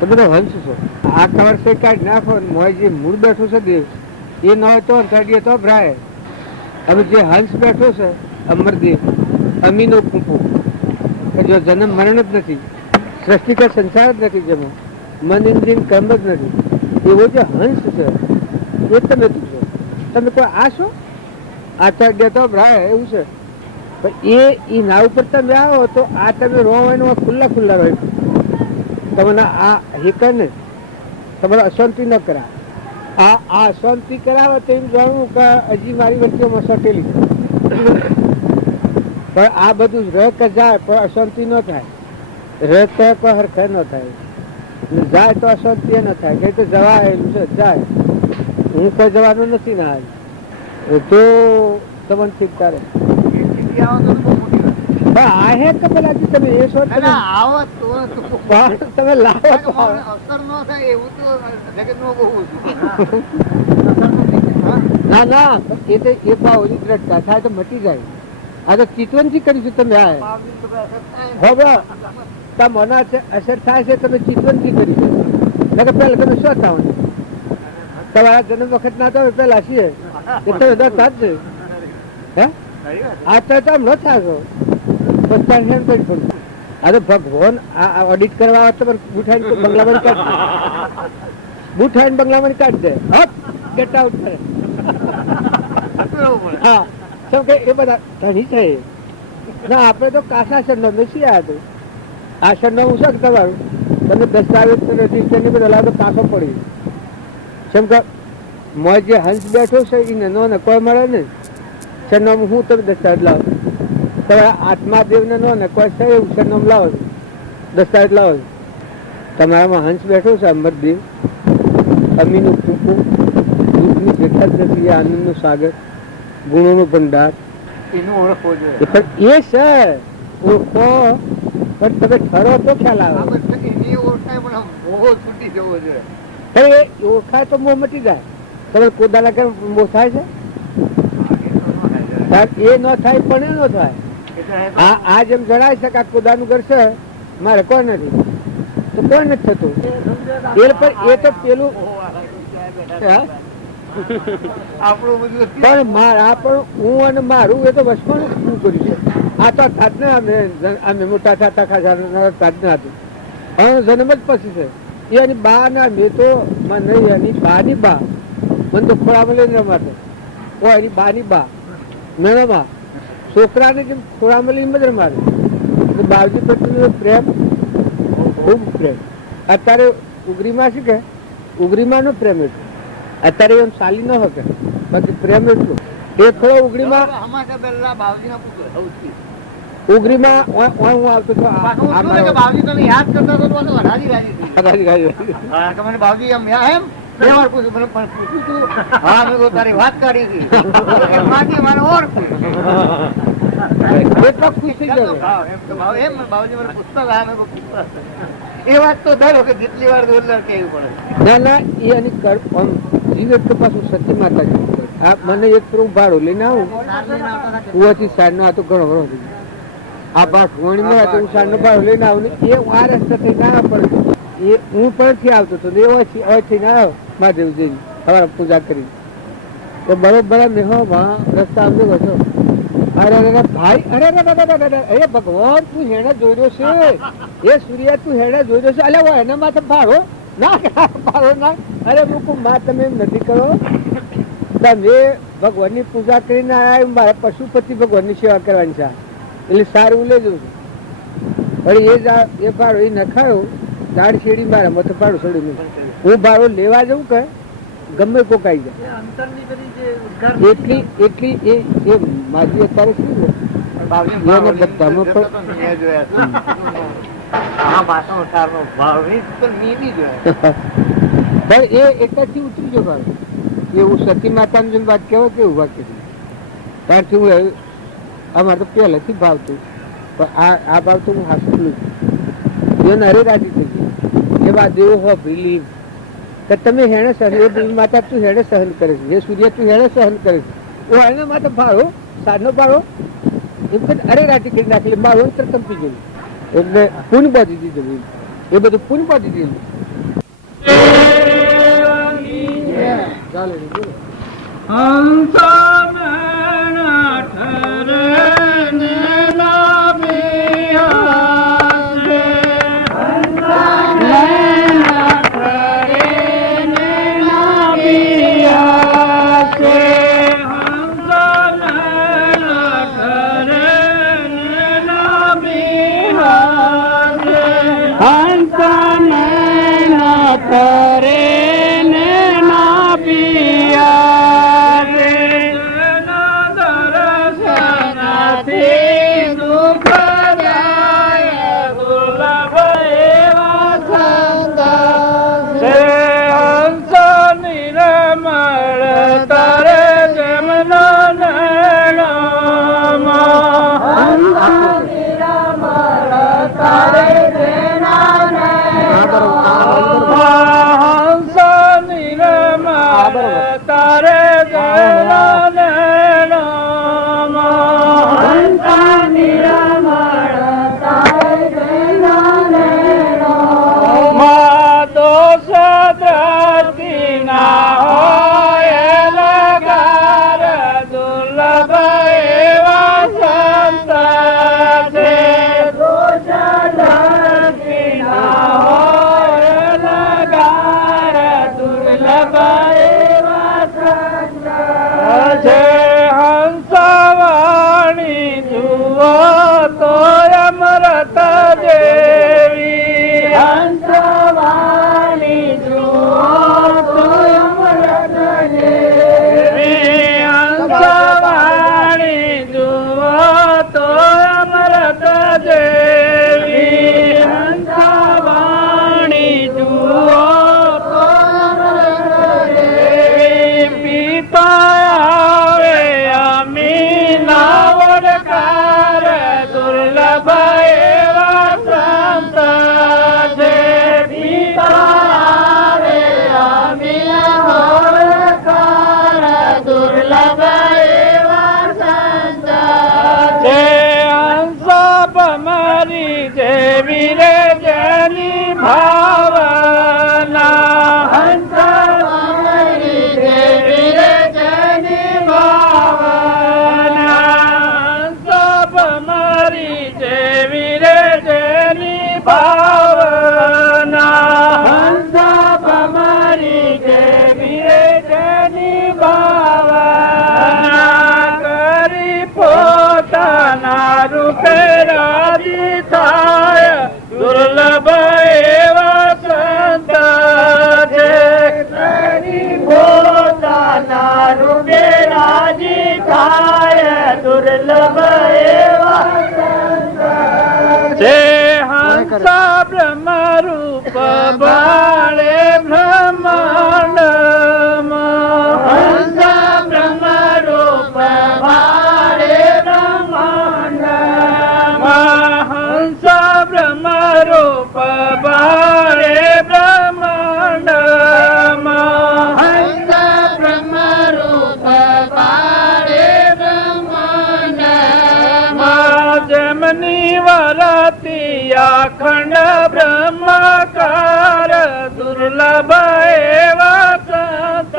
તમે તો હંસ છો આ ખબર છે કાઢી નાખો મોય જે મૂળ બેઠો છે દેવ એ ન હોય તો કાઢીએ તો ભરાય હવે જે હંસ બેઠો છે અમરદેવ અમીનો કૂપો કે જો જન્મ મરણ જ નથી સૃષ્ટિ કે સંસાર જ નથી જેમાં મન ઇન્દ્રિય કર્મ જ નથી એવો જે હંસ છે એ તમે તું છો તમે કોઈ આ છો આચાર્ય તો ભરાય એવું છે પણ એ ના ઉપર તમે આવો તો આ તમે રો હોય ખુલ્લા ખુલ્લા રહે તમને આ હેકર ને તમારે અશાંતિ ન કરા આ અશાંતિ કરાવે તો એમ જાણવું કે હજી મારી વચ્ચેમાં સટેલી પણ આ બધું રહ કે જાય પણ અશાંતિ ન થાય રહ કે કોઈ હરખે ન થાય જાય તો અશાંતિ ન થાય કઈ તો જવાયેલું છે જાય હું કોઈ જવાનું નથી ને હાલ તો તમને ઠીક કરે આ હે કે પેલા તમે એ છો તમે લાવો ના ના એ તો એ ભાવની દ્રઢતા થાય તો મટી જાય આ તો ચિતવનથી કરીશું તમે આ મને અસર થાય છે તમે ચિતવનથી કરી શકો પેલા તમે શું થવાનું તમારા જન્મ વખત ના તો પેલા છીએ એ તો બધા જ હે આ તો આમ ન થાશો આ તો ભગવાન આ ઓડિટ કરવા તો બુઠાઈને બંગલામાં કાઢ દે બુઠાઈને બંગલામાં કાઢ દે ગેટ આઉટ કરે હા કેમ કે એ બધા ધણી છે ના આપણે તો કાસા સરનામ નથી હતું આ સરનામ હું શું તમારું તમે દસ્તાવેજ રજીસ્ટરની બધા લાવો તો કાસો પડી કેમ કે મોય જે હંસ બેઠો છે એને નો ને કોઈ મળે ને સરનામું હું તમે દસ્તાવેજ લાવો તમારા આત્માદેવને નો ને કોઈ છે એવું સરનામું લાવો દસ્તાવેજ લાવો તમારામાં હંસ બેઠો છે અમરદેવ અમીનું ટૂંકું દૂધની જેઠા જ નથી આનંદનું સાગર ગુણોનો ભંડાર એનું ઓળખવો જોઈએ પણ એ છે ઓળખો પણ તમે ઠરો તો ખ્યાલ આવે એની ઓળખાય પણ મોહ છૂટી જવો જોઈએ એ ઓળખાય તો મોહ મટી જાય તમે કોદાલા કે મોહ થાય છે એ ન થાય પણ એ ન થાય આ જેમ જણાય છે કે આ કોદાનું ઘર છે મારે કોઈ નથી તો કોઈ નથી થતું એ તો પેલું પણ હું અને મારું એ તો વસવાનું શું કર્યું છે આ તો થાત ને અમે મોટા થતા ખાસા થાત ને હતું પણ જન્મ જ પછી છે એની બા ના મેં તો નહીં એની બા ની બા મને તો ખોળામાં લઈને રમાતો ઓ એની બા ની બા મેળામાં છોકરાને જેમ ખોળામાં લઈને જ રમાડે બાવજી પ્રત્યેનો પ્રેમ ખૂબ પ્રેમ અત્યારે ઉગરીમાં શું કે ઉગરીમાં નો પ્રેમ એટલો અત્યારે એમ ચાલી ન શકે પછી પ્રેમ એટલું એ થોડો ઉગરીમાં ઉગરીમાં હું આવતો હતો યાદ કરતો બાવજી એમ તારી વાત કરી હતી ખુશ થઈ ગયો એ વાત તો દર વખત જેટલી વાર કેવી પડે ના ના એ એની જીવત તો પાછું સતી માતાજી મને એક તો ભાડું લઈને આવું કુવાથી સાર નો આ તો ઘણો ઘણો આ ભાગ વણી મળે તો હું સાર નો ભાડું લઈને આવું ને એ આ રસ્તા ના પડે એ હું પણ થી આવતો હતો એથી ના આવ્યો મહાદેવજી સવારે પૂજા કરી તો બરોબર મેં હો રસ્તા આવતો હતો અરે ભાઈ અરે ભગવાન તું હેણે જોયો છે એ સૂર્ય તું હેણે જોયો છે અલે એના માથે ભાડો ના ભાડો ના અરે મૂકું માં તમે એમ નથી કરો તમે ભગવાનની પૂજા કરીને આવ્યા મારા પશુપતિ ભગવાનની સેવા કરવાની છે એટલે સારું લઈ જઉં છું એ ભાડો એ નખાયો દાળ શેડી મારા મત ભાડું છોડી હું ભાડો લેવા જવું કે ગમે કોકાઈ જાય એટલી એ માજી અત્યારે શું એ એકથી ઉતરી ગયો ભાવ એવું સતી માતાની જેમ વાત કેવો કેવું વાત કરી ત્યારથી હું અમારે તો પહેલેથી ભાવતું પણ આ ભાવ તો હું હાસલું છું એને અરે રાજી થઈ ગઈ એ વાત એવું હો બિલીવ કે તમે હેણે સહન એ દેવી માતા તું હેણે સહન કરે છે, હે સૂર્ય તું હેણે સહન કરે છે, ઓ એને માથે ભાડો સારનો ભાડો એમ કે અરે રાટી કરી નાખેલી મારો અંતર કંપી ગયું એટલે પૂન બાંધી દીધું, એ બધું પૂન બાંધી દીધું. અખંડ બ્રહ્મકાર દુર્લભ એવા સંત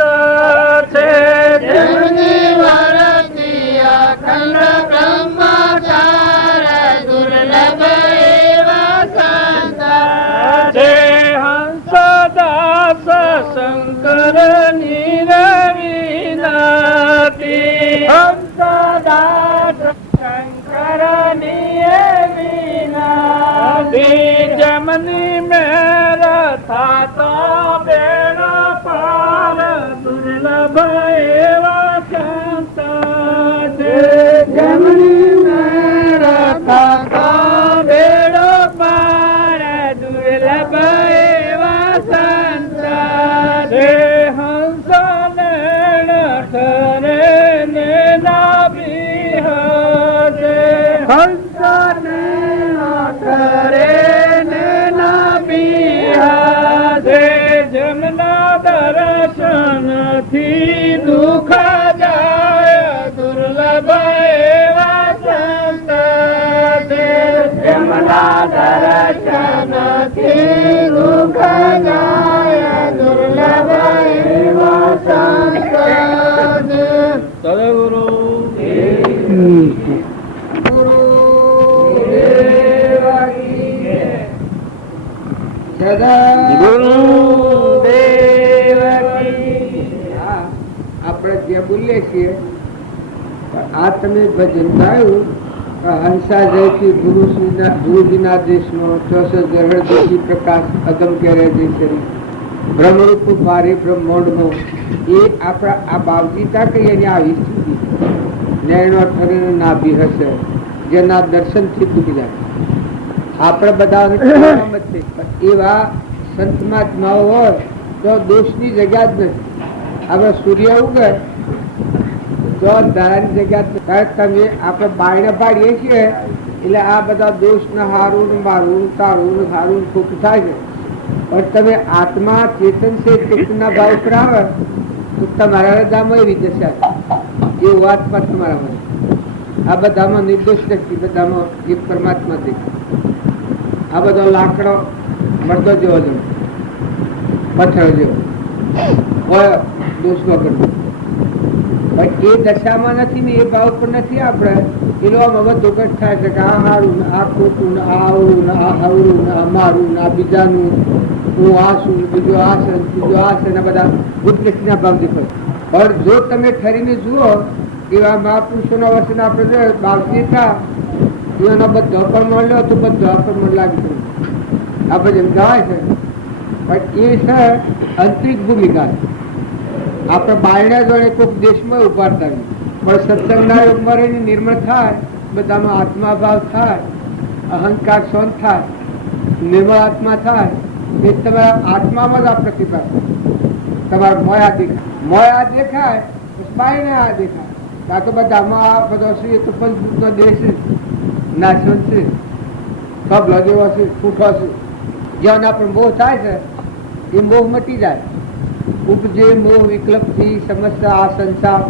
છે. જેમની વરતી અખંડ બ્રહ્મકાર દુર્લભ એવા સંત છે. હંસદાસ શંકર નિરવિનાતી હંસદાસ શંકર જમની મેર થાતા બેડા પાર દુર્લભ એવા સંત છે. જમની મેર થાતા બેડા પાર દુર્લભ એવા સંત છે. હંસ લેણ ઠરે ને નાભી હજે હંસ કરે ને ના પીહા જમના દર્શનથી દુઃખ જાય દુર્લભ એવા સંત સદગુરુ આપણે જે બોલીએ છીએ આ તમે ભજન ગાયું હંસા જયથી ગુરુજીના દેશનો 64 હૃદયથી પ્રકાશ અગમ કરે જય શરી બ્રહ્મરૂપ ભારે બ્રહ્માંડનો એ આપણા આ બાવજીતા કહીએ એની આવી સ્થિતિ નયનો ઠરીને નાભી હશે જેના દર્શનથી તૂટી જાય. આપણે બધા એવા સંત મહાત્માઓ હોય તો દોષની જગ્યા જ નથી. હવે સૂર્ય ઉગે તો ધારાની જગ્યા તમે આપણે બાયણે પાડીએ છીએ એટલે આ બધા દોષ ને હારું ને મારું તારું ને હારું ખોટું થાય છે. પણ તમે આત્મા ચેતન છે ચેતનના ભાવ પર આવે તો તમારા હૃદયમાં એવી જશે એ વાતમાં તમારા આ બધામાં નિર્દોષ નથી, બધામાં એક પરમાત્મા દેખાય. આ બધો લાકડો મળતો જેવો છે, પથ્થર જેવો દોષ વગર પણ એ દશામાં નથી ને એ ભાવ પર નથી. આપણે એનો આમ હવે દુઃખ થાય છે કે આ હારું ને આ ખોટું ને આ આવડું ને આ હવરું ને આ મારું ને આ બીજાનું હું આ છું બીજું આ છે બીજું આ છે ને બધા ઉત્કૃષ્ટના ભાવ દેખાય. પણ જો તમે ઠરીને જુઓ એવા મહાપુરુષોના વચન આપણે જો બાવજી હતા એનો બધો પણ મળ્યો તો બધો પણ લાગી ગયો. આ બધું ગાય છે પણ એ છે આંતરિક ભૂમિકા. આપણે બાયણે જોડે કોઈક દેશમાં ઉભારતા પણ સત્સંગના યુગમાં રહીને નિર્મળ થાય, બધામાં આત્મા ભાવ થાય, અહંકાર શાંત થાય, નિર્મળ આત્મા થાય. એ તમારા આત્મામાં જ આ પ્રતિભા તમારા મોયા દેખાય. મોયા દેખાય બાયણે આ દેખાય. આ તો બધામાં આ બધો છે એ તો પંચભૂતનો દેશ છે, નાશવંત છે, કબલો જેવો છે, ફૂટો છે. જ્યાં આપણે મોહ થાય છે એ મોહ મટી જાય. ઉપજે મોહ વિકલ્પ થી સમસ્યા આ સંસાર